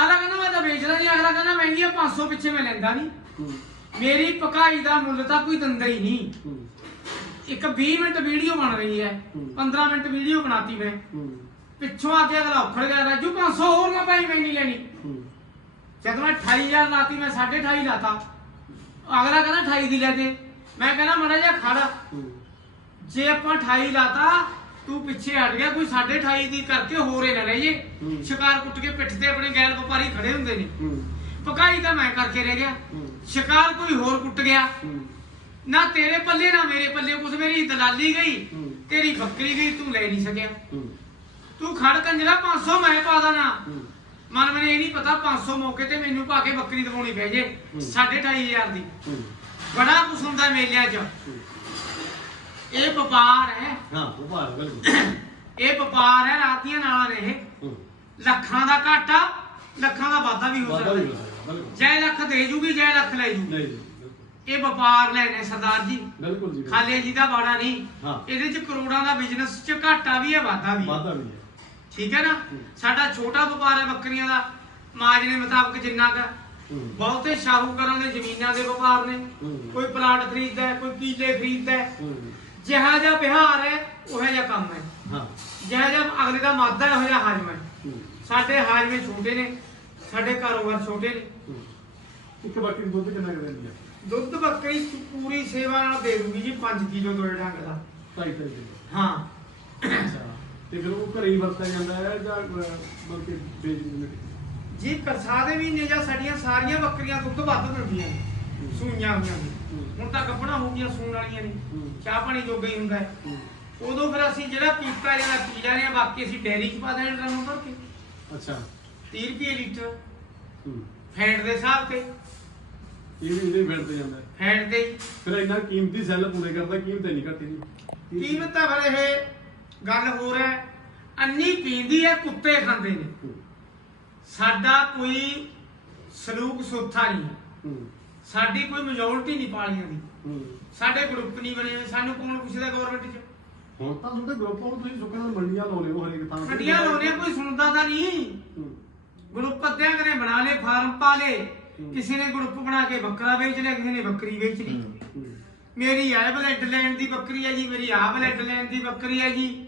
Speaker 2: ਅਗਲਾ ਕਹਿੰਦਾ ਮੈਂ ਤਾਂ ਵੇਚਦਾ ਨਹੀਂ ਅਗਲਾ ਕਹਿੰਦਾ ਮਹਿੰਗੀ ਆ 500 ਪਿੱਛੇ ਮੈਂ ਲੈਂਦਾ ਨਹੀਂ।
Speaker 1: ਹੂੰ।
Speaker 2: ਮੇਰੀ ਪਕਾਈ ਦਾ ਮੁੱਲ ਤਾਂ ਕੋਈ ਦਿੰਦਾ ਹੀ ਨਹੀਂ।
Speaker 1: ਹੂੰ।
Speaker 2: ਇੱਕ 20 ਮਿੰਟ ਵੀਡੀਓ ਬਣ ਰਹੀ ਹੈ
Speaker 1: ਹੂੰ।
Speaker 2: 15 ਮਿੰਟ ਵੀਡੀਓ ਬਣਾਤੀ ਮੈਂ।
Speaker 1: ਹੂੰ।
Speaker 2: ਪਿੱਛੋਂ ਆ ਕੇ ਅਗਲਾ ਉਖੜ ਗਿਆ, ਰਾਜੂ 500 ਹੋਰ ਨਾ ਭਾਈ ਮੈਂ ਨਹੀਂ ਲੈਣੀ। ਜਦ ਮੈਂ 28000 ਲਾਤੀ, ਮੈਂ 2.5 ਲਾਤਾ। ਅਗਲਾ ਕਹਿੰਦਾ 28 ਦੀ ਲੈ ਦੇ। ਮੈਂ ਕਹਿੰਦਾ ਮੜਾ ਜਾ ਖੜ। ਜੇ ਆਪਾਂ 28 ਲਾਤਾ, ਤੂੰ ਪਿੱਛੇ ਹਟ ਗਿਆ, ਕੋਈ 2.5 ਦੀ ਕਰਕੇ ਹੋਰੇ ਨਾ ਲਈਏ ਸ਼ਿਕਾਰ ਕੁੱਟ ਕੇ ਪਿੱਠ ਤੇ ਆਪਣੇ ਗੈਲ ਵਪਾਰੀ ਖੜੇ ਹੁੰਦੇ ਨੇ। ਪਕਾਈ ਤਾਂ ਮੈਂ ਕਰਕੇ ਰਹਿ ਗਿਆ। ਸ਼ਿਕਾਰ ਕੋਈ ਹੋਰ ਕੁੱਟ ਗਿਆ। ਨਾ ਤੇਰੇ ਪੱਲੇ, ਨਾ ਮੇਰੇ ਪੱਲੇ, ਕੁਛ ਮੇਰੀ ਦਲਾਲੀ ਗਈ। ਤੇਰੀ ਬੱਕਰੀ ਗਈ, ਤੂੰ ਲੈ ਨਹੀਂ ਸਕਿਆ। ਤੂੰ ਖੜ ਕੰਜਰਾ 500 ਮੈਂ ਪਾ ਦੇਣਾ। ਮਨ ਮੈਨੂੰ ਇਹ ਨਹੀਂ ਪਤਾ 500 ਮੌਕੇ ਤੇ ਮੈਨੂੰ ਪਾ ਕੇ ਬੱਕਰੀ ਦਵਾਉਣੀ ਪੈ ਜੇ
Speaker 1: ਹੂੰ।
Speaker 2: 2500 ਦੀ। ਬੜਾ ਕੁਛ ਹੁੰਦਾ ਮੇਲਿਆਂ 'ਚ। ਇਹ ਵਪਾਰ ਹੈ।
Speaker 1: ਬਿਲਕੁਲ।
Speaker 2: ਇਹ ਵਪਾਰ ਹੈ ਰਾਤੀਆਂ ਨਾਲਾਂ ਨੇ ਇਹ।
Speaker 1: ਹੂੰ।
Speaker 2: ਲੱਖਾਂ ਦਾ ਘਾਟਾ ਲੱਖਾਂ ਦਾ ਵਾਧਾ ਵੀ ਹੋ ਸਕਦਾ। ਜੈ ਲੱਖ ਦੇ ਜੂਗੀ ਜੈ ਲੱਖ ਲੈ ਜੂ
Speaker 1: ਨਹੀਂ ਜੀ, ਬਿਲਕੁਲ।
Speaker 2: ਇਹ ਵਪਾਰ ਲੈਣੇ ਸਰਦਾਰ ਜੀ।
Speaker 1: ਬਿਲਕੁਲ ਜੀ।
Speaker 2: ਖਾਲੇ ਜੀ ਦਾ ਬਾੜਾ ਨਹੀਂ। ਇਹਦੇ 'ਚ ਕਰੋੜਾਂ ਦਾ ਬਿਜ਼ਨਸ 'ਚ ਘਾਟਾ ਵੀ ਹੈ ਵਾਧਾ ਵੀ ਹੈ।
Speaker 1: ਵਾਧਾ ਵੀ
Speaker 2: ਠੀਕ ਹੈ ਨਾ? ਸਾਡਾ ਛੋਟਾ ਵਪਾਰ ਹੈ ਬੱਕਰੀਆਂ ਦਾ। ਮਾਜਨੇ ਮੁਤਾਬਕ ਜਿੰਨਾ ਕੁ ਬਹੁਤੇ ਸ਼ਾਹੂਕਾਰਾਂ ਦੇ ਜ਼ਮੀਨਾਂ ਦੇ ਵਪਾਰ ਨੇ। ਕੋਈ ਪਲਾਟ ਖਰੀਦਦਾ ਹੈ ਕੋਈ ਕੀਲੇ ਖਰੀਦਦਾ ਹੈ। ਜਿਹਾ ਜਿਹਾ ਬਿਹਾਰ ਹੈ ਉਹ ਜਿਹਾ ਕੰਮ ਹੈ।
Speaker 1: ਹਾਂ।
Speaker 2: ਜਿਹਾ ਜਿਹਾ ਅਗਲੇ ਦਾ ਮਾਦਾ ਹੈ ਉਹ ਜਿਹਾ ਹਾਜਮ ਹੈ। ਸਾਡੇ ਹਾਜਮੇ ਛੋਟੇ ਨੇ ਸਾਡੇ ਕਾਰੋਬਾਰ ਛੋਟੇ ਨੇ।
Speaker 1: ਇੱਕ ਬੱਕਰੀ ਦਾ ਦੁੱਧ ਕਿੰਨਾ ਕੁ ਦਿੰਦੀ ਹੈ?
Speaker 2: ਦੁੱਧ ਬੱਕਰੀ ਪੂਰੀ ਸੇਵਾ ਨਾਲ ਦੇ ਦੂਗੀ ਜੀ 5 ਕਿਲੋ ਦੋ ਡੰਗ ਦਾ
Speaker 1: ਢਾਈ ਢਾਈ ਕਿਲੋ।
Speaker 2: ਹਾਂ।
Speaker 1: ਅੱਛਾ। ਤੇ ਫਿਰ ਉਹ ਘਰੇ ਹੀ ਵਰਤਿਆ ਜਾਂਦਾ ਹੈ ਜਾਂ ਅਹ, ਬਲਕਿ ਵੇਚ ਦਿੰਦੇ ਨੇ?
Speaker 2: ਜੀ ਕਰਸਾ ਦੇ ਮਹੀਨੇ ਜਾਂ ਸਾਡੀਆਂ ਸਾਰੀਆਂ ਬੱਕਰੀਆਂ ਦੁੱਧ ਵੱਧ ਦਿੰਦੀਆਂ ਨੇ ਸੂਈਆਂ ਹੋਈਆਂ ਨੇ। ਹੁਣ ਤਾਂ ਗੱਭਣਾ ਹੋ ਗਈਆਂ ਸੂਣ ਵਾਲੀਆਂ ਨੇ। ਚਾਹ ਪਾਣੀ ਜੋਗਾ ਹੀ ਹੁੰਦਾ ਹੈ। ਉਦੋਂ ਫਿਰ ਅਸੀਂ ਜਿਹੜਾ ਪੀਪਾ ਜਿਹੜਾ ਪੀ ਲੈਣੇ ਆ ਬਾਕੀ ਅਸੀਂ ਡੈਰੀ 'ਚ ਪਾ ਦੇਣੇ ਡਰਮ ਭਰ ਕੇ।
Speaker 1: ਅੱਛਾ।
Speaker 2: 30 ਰੁਪਏ ਲੀਟਰ। ਫੈਂਟ ਦੇ ਹਿਸਾਬ ਤੇ।
Speaker 1: ਇਹ ਵੀ ਇਹਦੇ ਤੇ ਜਾਂਦਾ।
Speaker 2: ਫੈਂਟ ਦੇ ਹੀ।
Speaker 1: ਫਿਰ ਇੰਨਾ ਕੀਮਤੀ ਸੈੱਲ ਪੂਰੇ ਕਰਦਾ ਕੀਮਤ ਨਹੀਂ ਘੱਟੀ
Speaker 2: ਕੀਮਤ ਤਾਂ ਫਿਰ ਇਹ ਗੱਲ ਹੋਰ ਹੈ ਅੰਨੀ ਪੀਂਦੀ ਹੈ ਕੁੱਤੇ ਖਾਂਦੇ ਨੇ। ਸਾਡਾ ਕੋਈ ਸਲੂਕ ਸੁੱਥਾ ਨਹੀਂ ਸਾਡੀ ਕੋਈ ਮੈਜੋਰਟੀ ਨਹੀਂ ਪਾਲੀਆਂ ਦੀ ਸਾਡੇ ਗਰੁੱਪ ਨਹੀਂ ਬਣੇ ਸਾਨੂੰ ਕੌਣ ਪੁੱਛਦਾ ਗਵਰਨਮੈਂਟ 'ਚ
Speaker 1: ਹੁਣ ਤਾਂ ਤੁਹਾਡੇ ਗਰੁੱਪਾਂ ਨੂੰ ਤੁਸੀਂ ਸੁੱਕਾਂ ਨਾਲ ਮੰਡੀਆਂ ਲਾਉਣੇ ਹੋ ਹਰੇਕ ਥਾਂ ਤੇ।
Speaker 2: ਗੱਡੀਆਂ ਲਾਉਣੇ ਕੋਈ ਸੁਣਦਾ ਤਾਂ ਨਹੀਂ। ਗਰੁੱਪ ਅੱਧਿਆਂ ਕਰੇ ਬਣਾ ਲੇ ਫਾਰਮ ਪਾ ਲੇ। ਕਿਸੇ ਨੇ ਗਰੁੱਪ ਬਣਾ ਕੇ ਬੱਕਰਾ ਵੇਚ ਲਿਆ ਕਿਸੇ ਨੇ ਬੱਕਰੀ ਵੇਚ ਲਈ। ਮੇਰੀ ਆ ਬਲੱਡ ਲੈਣ ਦੀ ਬੱਕਰੀ ਹੈ ਜੀ ਮੇਰੀ ਆ ਬਲੱਡ ਲੈਣ ਦੀ ਬੱਕਰੀ ਹੈ ਜੀ।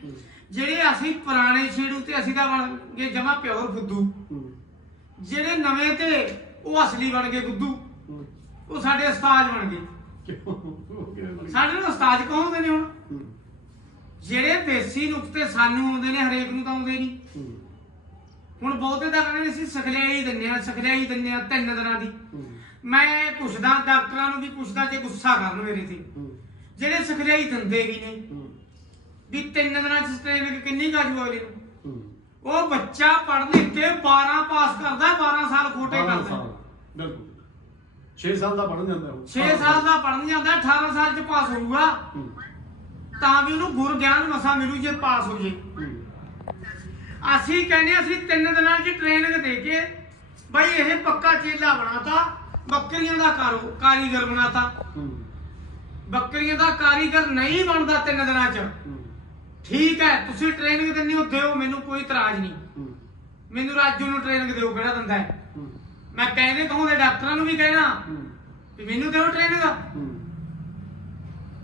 Speaker 2: ਜਿਹੜੇ ਅਸੀਂ ਪੁਰਾਣੇ ਛੇੜੂ ਤੇ ਅਸੀਂ ਤਾਂ ਬਣ ਗਏ ਜਮਾ ਪਿਓਰ ਫੁੱਦੂ। ਜਿਹੜੇ ਨਵੇਂ ਤੇ ਉਹ ਅਸਲੀ ਬਣ ਗਏ ਗੁੱਦੂ। ਉਹ ਸਾਡੇ ਉਸਤਾਦ ਬਣ ਗਏ? ਸਾਡੇ ਨੂੰ ਉਸਤਾਦ ਕਹਾਉਂਦੇ ਨੇ ਹੁਣ। ਜਿਹੜੇ ਦੇਸੀ ਨੁਕਤੇ ਸਾਨੂੰ ਆਉਂਦੇ ਨੇ ਹਰੇਕ ਨੂੰ ਤਾਂ ਆਉਂਦੇ ਨਹੀਂ। ਹੁਣ ਬਹੁਤੇ ਤਾਂ ਕਹਿੰਦੇ ਨੇ ਅਸੀਂ ਸਖਲਿਆਈ ਦਿੰਨੇ ਆ ਸਖਲਿਆਈ ਦਿੰਨੇ ਆ ਤਿੰਨ ਦਿਨਾਂ ਦੀ। ਮੈਂ ਪੁੱਛਦਾ ਡਾਕਟਰਾਂ ਨੂੰ ਵੀ ਪੁੱਛਦਾ ਜੇ ਗੁੱਸਾ ਕਰਨ ਮੇਰੇ ਤੇ। ਜਿਹੜੇ ਸਖਲਿਆਈ ਦਿੰਦੇ ਵੀ ਨੇ। ਵੀ ਤਿੰਨ ਦਿਨਾਂ ਚ ਟ੍ਰੇਨਿੰਗ ਕਿੰਨੀ ਕਾਜੂ ਅਗਲੇ ਨੂੰ। ਉਹ ਬੱਚਾ ਪੜ੍ਹ ਲਿਖ ਕੇ 12 ਪਾਸ ਕਰਦਾ 12 ਸਾਲ ਖੋਟੇ ਕਰਦਾ।
Speaker 1: ਬਿਲਕੁਲ 6 ਸਾਲ ਦਾ ਪੜਨ ਜਾਂਦਾ ਉਹ
Speaker 2: 6 ਸਾਲ ਦਾ ਪੜਨ ਜਾਂਦਾ 18 ਸਾਲ ਚ ਪਾਸ ਹੋਊਗਾ। ਤਾਂ ਵੀ ਉਹਨੂੰ ਗੁਰ ਗਿਆਨ ਮਸਾ ਮਿਲੂ ਜੇ ਪਾਸ ਹੋ ਜੇ। ਅਸੀਂ ਕਹਿੰਦੇ ਅਸੀਂ ਤਿੰਨ ਦਿਨਾਂ ਦੀ ਟ੍ਰੇਨਿੰਗ ਦੇ ਕੇ ਬਈ ਇਹ ਪੱਕਾ ਚੇਲਾ ਬਣਾਤਾ ਬੱਕਰੀਆਂ ਦਾ ਕਾਰੋ, ਕਾਰੀਗਰ ਬਣਾਤਾ। ਬੱਕਰੀਆਂ ਦਾ ਕਾਰੀਗਰ ਨਹੀਂ ਬਣਦਾ ਤਿੰਨ ਦਿਨਾਂ 'ਚ। ਠੀਕ ਹੈ, ਤੁਸੀਂ ਟ੍ਰੇਨਿੰਗ ਦਿੰਦੇ ਹੋ, ਦਿਓ, ਮੈਨੂੰ ਕੋਈ ਇਤਰਾਜ਼ ਨਹੀਂ। ਮੈਨੂੰ ਰਾਜੂ ਨੂੰ ਟ੍ਰੇਨਿੰਗ ਦਿਓ, ਕਿਹੜਾ ਦਿੰਦਾ ਹੈ? ਮੈਂ ਕਹਿੰਦੇ ਕਹੂੰਦੇ ਡਾਕਟਰਾਂ ਨੂੰ ਵੀ ਕਹਿਣਾ ਵੀ ਮੈਨੂੰ ਦਿਓ ਟ੍ਰੇਨਿੰਗ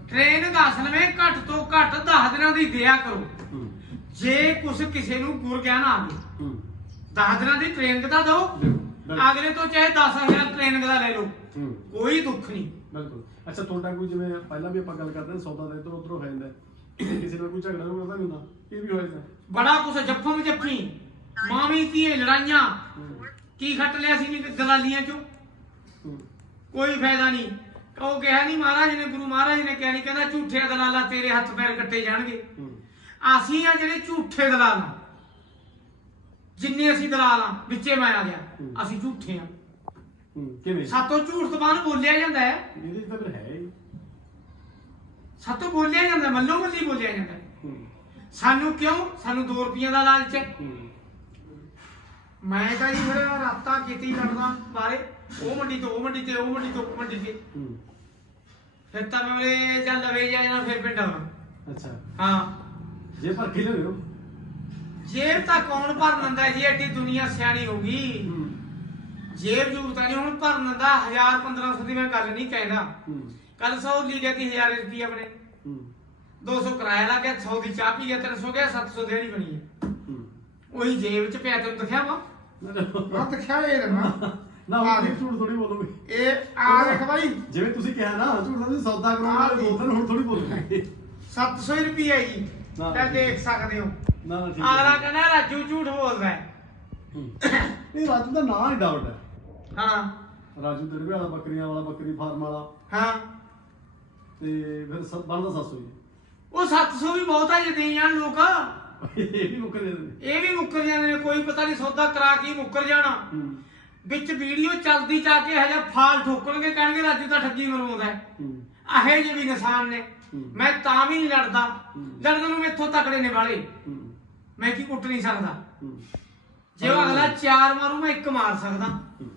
Speaker 2: ਟ੍ਰੇਨਿੰਗ ਅਸਲ ਵਿੱਚ ਘੱਟ ਤੋਂ ਘੱਟ 10 ਦਿਨਾਂ ਦੀ ਦਿਆ ਕਰੋ। ਜੇ ਕੁਛ ਕਿਸੇ ਨੂੰ ਗੁਰ ਗਿਆਨ ਆਵੇ
Speaker 1: ਹੂੰ।
Speaker 2: 10 ਦਿਨਾਂ ਦੀ ਟ੍ਰੇਨਿੰਗ ਦਾ ਦਿਓ।
Speaker 1: ਬਿਲਕੁਲ।
Speaker 2: ਅਗਲੇ ਤੋਂ ਚਾਹੇ 10000 ਟ੍ਰੇਨਿੰਗ ਦਾ ਲੈ ਲਓ।
Speaker 1: ਹੂੰ।
Speaker 2: ਕੋਈ ਦੁੱਖ ਨਹੀਂ।
Speaker 1: ਬਿਲਕੁਲ। ਅੱਛਾ ਤੁਹਾਡਾ ਕੋਈ ਜਿਵੇਂ ਪਹਿਲਾਂ ਵੀ ਆਪਾਂ ਗੱਲ ਕਰਦੇ ਹਾਂ ਸੌਦਾ ਦਾ ਇਧਰ ਉਧਰ ਹੋ ਜਾਂਦਾ ਹੈ। ਕਿਸੇ ਨਾਲ ਕੋਈ ਝਗੜਾ ਰੋਣਾ ਤਾਂ ਨਹੀਂ ਹੁੰਦਾ। ਇਹ ਵੀ ਹੋ ਜਾਂਦਾ
Speaker 2: ਬੜਾ ਕੁਛ ਜੱਫਮ ਜੱਫੀ ਮਾਮੀ ਧੀਏ ਲੜਾਈਆਂ।
Speaker 1: ਹੂੰ।
Speaker 2: ਕੀ ਖੱਟ ਲਿਆ ਸੀ ਨੀ ਦਲਾਲੀਆਂ ਚੋਂ?
Speaker 1: ਹੂੰ।
Speaker 2: ਕੋਈ ਫਾਇਦਾ ਨਹੀਂ। ਕਹੋ ਕਿਹਾ ਨਹੀਂ ਮਹਾਰਾਜ ਨੇ ਗੁਰੂ ਮਹਾਰਾਜ ਨੇ ਕਿਹਾ ਨਹੀਂ ਕਹਿੰਦਾ ਝੂਠੇ ਦਲਾਲਾ ਤੇਰੇ ਹੱਥ ਪੈਰ ਕੱਟੇ ਜਾਣਗੇ।
Speaker 1: ਹੂੰ।
Speaker 2: ਅਸੀਂ ਆ ਜਿਹੜੇ ਝੂਠੇ ਦਲਾਲ ਆ ਜਿੰਨੇ ਅਸੀਂ ਦਲਾਲ ਆ ਵਿੱਚੇ ਮੈਂ ਆ ਗਿਆ। ਅਸੀਂ ਝੂਠੇ ਆ।
Speaker 1: ਹੂੰ ਕਿਵੇਂ?
Speaker 2: ਸਾਤੋਂ ਝੂਠ ਜ਼ਬਾਨ ਬੋਲਿਆ ਜਾਂਦਾ ਹੈ।
Speaker 1: ਇਹਦੇ 'ਚ ਤਾਂ ਫਿਰ ਹੈ ਹੀ।
Speaker 2: ਸਾਤੋਂ ਬੋਲਿਆ ਜਾਂਦਾ ਮੱਲੋ ਮੱਲੀ ਬੋਲਿਆ ਜਾਂਦਾ ਹੈ।
Speaker 1: ਹੂੰ।
Speaker 2: ਸਾਨੂੰ ਕਿਉਂ? ਸਾਨੂੰ 2 ਰੁਪਈਆਂ ਦਾ ਲਾਲਚ ਹੈ।
Speaker 1: ਹੂੰ।
Speaker 2: ਮੈਂ ਤਾਂ ਜੀ ਫਿਰ ਰਾਤਾਂ ਕੀਤੀ ਕਰਦਾ ਬਾਰੇ। ਉਹ ਮੰਡੀ ਤੋਂ ਉਹ ਮੰਡੀ ਤੇ ਉਹ ਮੰਡੀ ਤੋਂ ਉਹ ਮੰਡੀ ਤੇ।
Speaker 1: ਹੂੰ।
Speaker 2: ਫਿਰ ਤਾਂ ਮੈਂ ਉਹਦੇ ਜਾਂ ਲਵੇ ਜਾ ਫਿਰ ਪਿੰਡ ਆਉਣਾ।
Speaker 1: ਅੱਛਾ।
Speaker 2: ਹਾਂ।
Speaker 1: ਜੇ ਪਰ ਖਿਲੇ ਹੋ
Speaker 2: ਜੇਬ ਤਾਂ ਕੌਣ ਭਰ ਦਿੰਦਾ ਜੀ? ਐਡੀ ਦੁਨੀਆ ਸਿਆਣੀ ਹੋ ਗਈ। ਜੇਬ ਜੂਬ ਤਾਂ ਨਹੀਂ ਹੁਣ ਭਰਨ ਦਿੰਦਾ। 1000 1500 ਦੀ ਮੈਂ ਗੱਲ ਨਹੀਂ ਕਹਿੰਦਾ
Speaker 1: ਹੂੰ।
Speaker 2: ਕੱਲ ਸੌ ਲਈ ਗਈ ਤੀ 1000 ਰੁਪਏ ਆਪਣੇ।
Speaker 1: ਹੂੰ।
Speaker 2: 200 ਕਿਰਾਇਆ ਲੱਗ ਗਿਆ 100 ਦੀ ਚਾਹ ਪੀ ਗਿਆ 300 ਗਿਆ 700 ਦੇਣੀ ਬਣੀ ਹੈ। ਉਹੀ ਜੇਬ 'ਚ ਪਿਆ ਤੈਨੂੰ ਦਿਖਿਆ ਵਾ? ਹਾਂ ਦਿਖਿਆ ਇਹ ਨਾ।
Speaker 1: ਨਾ ਹੁਣ। ਝੂਠ ਥੋੜੀ ਬੋਲੋਗੇ।
Speaker 2: ਇਹ ਆ ਦੇਖ ਬਾਈ।
Speaker 1: ਜਿਵੇਂ ਤੁਸੀਂ ਕਿਹਾ ਨਾ ਝੂਠ ਤੁਸੀਂ ਸੌਦਾ ਕਰੋਗੇ। ਬੋਲਦੇ ਹੁਣ ਥੋੜੀ ਬੋਲੋਗੇ।
Speaker 2: 700 ਰੁਪਏ ਜੀ।
Speaker 1: ਨਾ,
Speaker 2: ਤਾਂ। ਦੇਖ ਸਕਦੇ ਹੋ।
Speaker 1: ਨਾ ਨਾ ਠੀਕ
Speaker 2: ਆਗਲਾ
Speaker 1: ਹੈ।
Speaker 2: ਕਹਿੰਦਾ ਰਾਜੂ ਝੂਠ ਬੋਲਦਾ ਹੈ।
Speaker 1: ਹੂੰ। ਇਹ ਰਾਜੂ ਦਾ ਨਾਂ ਹੀ ਡਾਊਟ ਹੈ।
Speaker 2: ਹਾਂ।
Speaker 1: ਰਾਜੂ ਦਰਵੇ ਵਾਲਾ ਬੱਕਰੀਆਂ ਵਾਲਾ ਬੱਕਰੀ ਫਾਰਮ ਵਾਲਾ।
Speaker 2: ਹਾਂ।
Speaker 1: ਤੇ ਫਿਰ ਸ- ਬਣਦਾ 700 ਜੀ
Speaker 2: ਉਹ 700 ਵੀ ਬਹੁਤ ਹੈ ਜੇ ਦੇ ਜਾਣ ਲੋਕ।
Speaker 1: ਇਹ ਵੀ ਮੁੱਕ ਜਾਂਦੇ ਨੇ।
Speaker 2: ਇਹ ਵੀ ਮੁੱਕਰ ਜਾਂਦੇ ਨੇ ਕੋਈ ਪਤਾ ਨਹੀਂ ਸੌਦਾ ਕਰਾ ਕੇ ਹੀ ਮੁੱਕਰ ਜਾਣਾ।
Speaker 1: ਹੂੰ।
Speaker 2: ਵਿੱਚ ਵੀਡੀਓ ਚੱਲਦੀ ਚਾ ਕੇ ਹਜਾ ਫਾਲ ਠੋਕਣਗੇ ਕਹਿਣਗੇ ਰਾਜੂ ਤਾਂ ਠੱਗੀ ਮਰਵਾਉਂਦਾ ਹੈ।
Speaker 1: ਹੂੰ।
Speaker 2: ਆਹੇ ਜੇ ਵੀ ਨਿਸ਼ਾਨ ਨੇ।
Speaker 1: ਹੂੰ।
Speaker 2: ਮੈਂ ਤਾਂ ਵੀ ਨਹੀਂ ਲੜਦਾ।
Speaker 1: ਹੂੰ।
Speaker 2: ਲੜਨ ਨੂੰ ਮੈਥੋਂ ਤਕੜੇ ਨੇ ਵਾਲੇ।
Speaker 1: ਹੂੰ।
Speaker 2: ਮੈਂ ਕੀ ਕੁੱਟ ਨਹੀਂ ਸਕਦਾ?
Speaker 1: ਹੂੰ।
Speaker 2: ਜੇ ਉਹ ਅਗਲਾ ਚਾਰ ਮਾਰੂ ਮੈਂ ਇੱਕ ਮਾਰ ਸਕਦਾ।
Speaker 1: ਹੂੰ,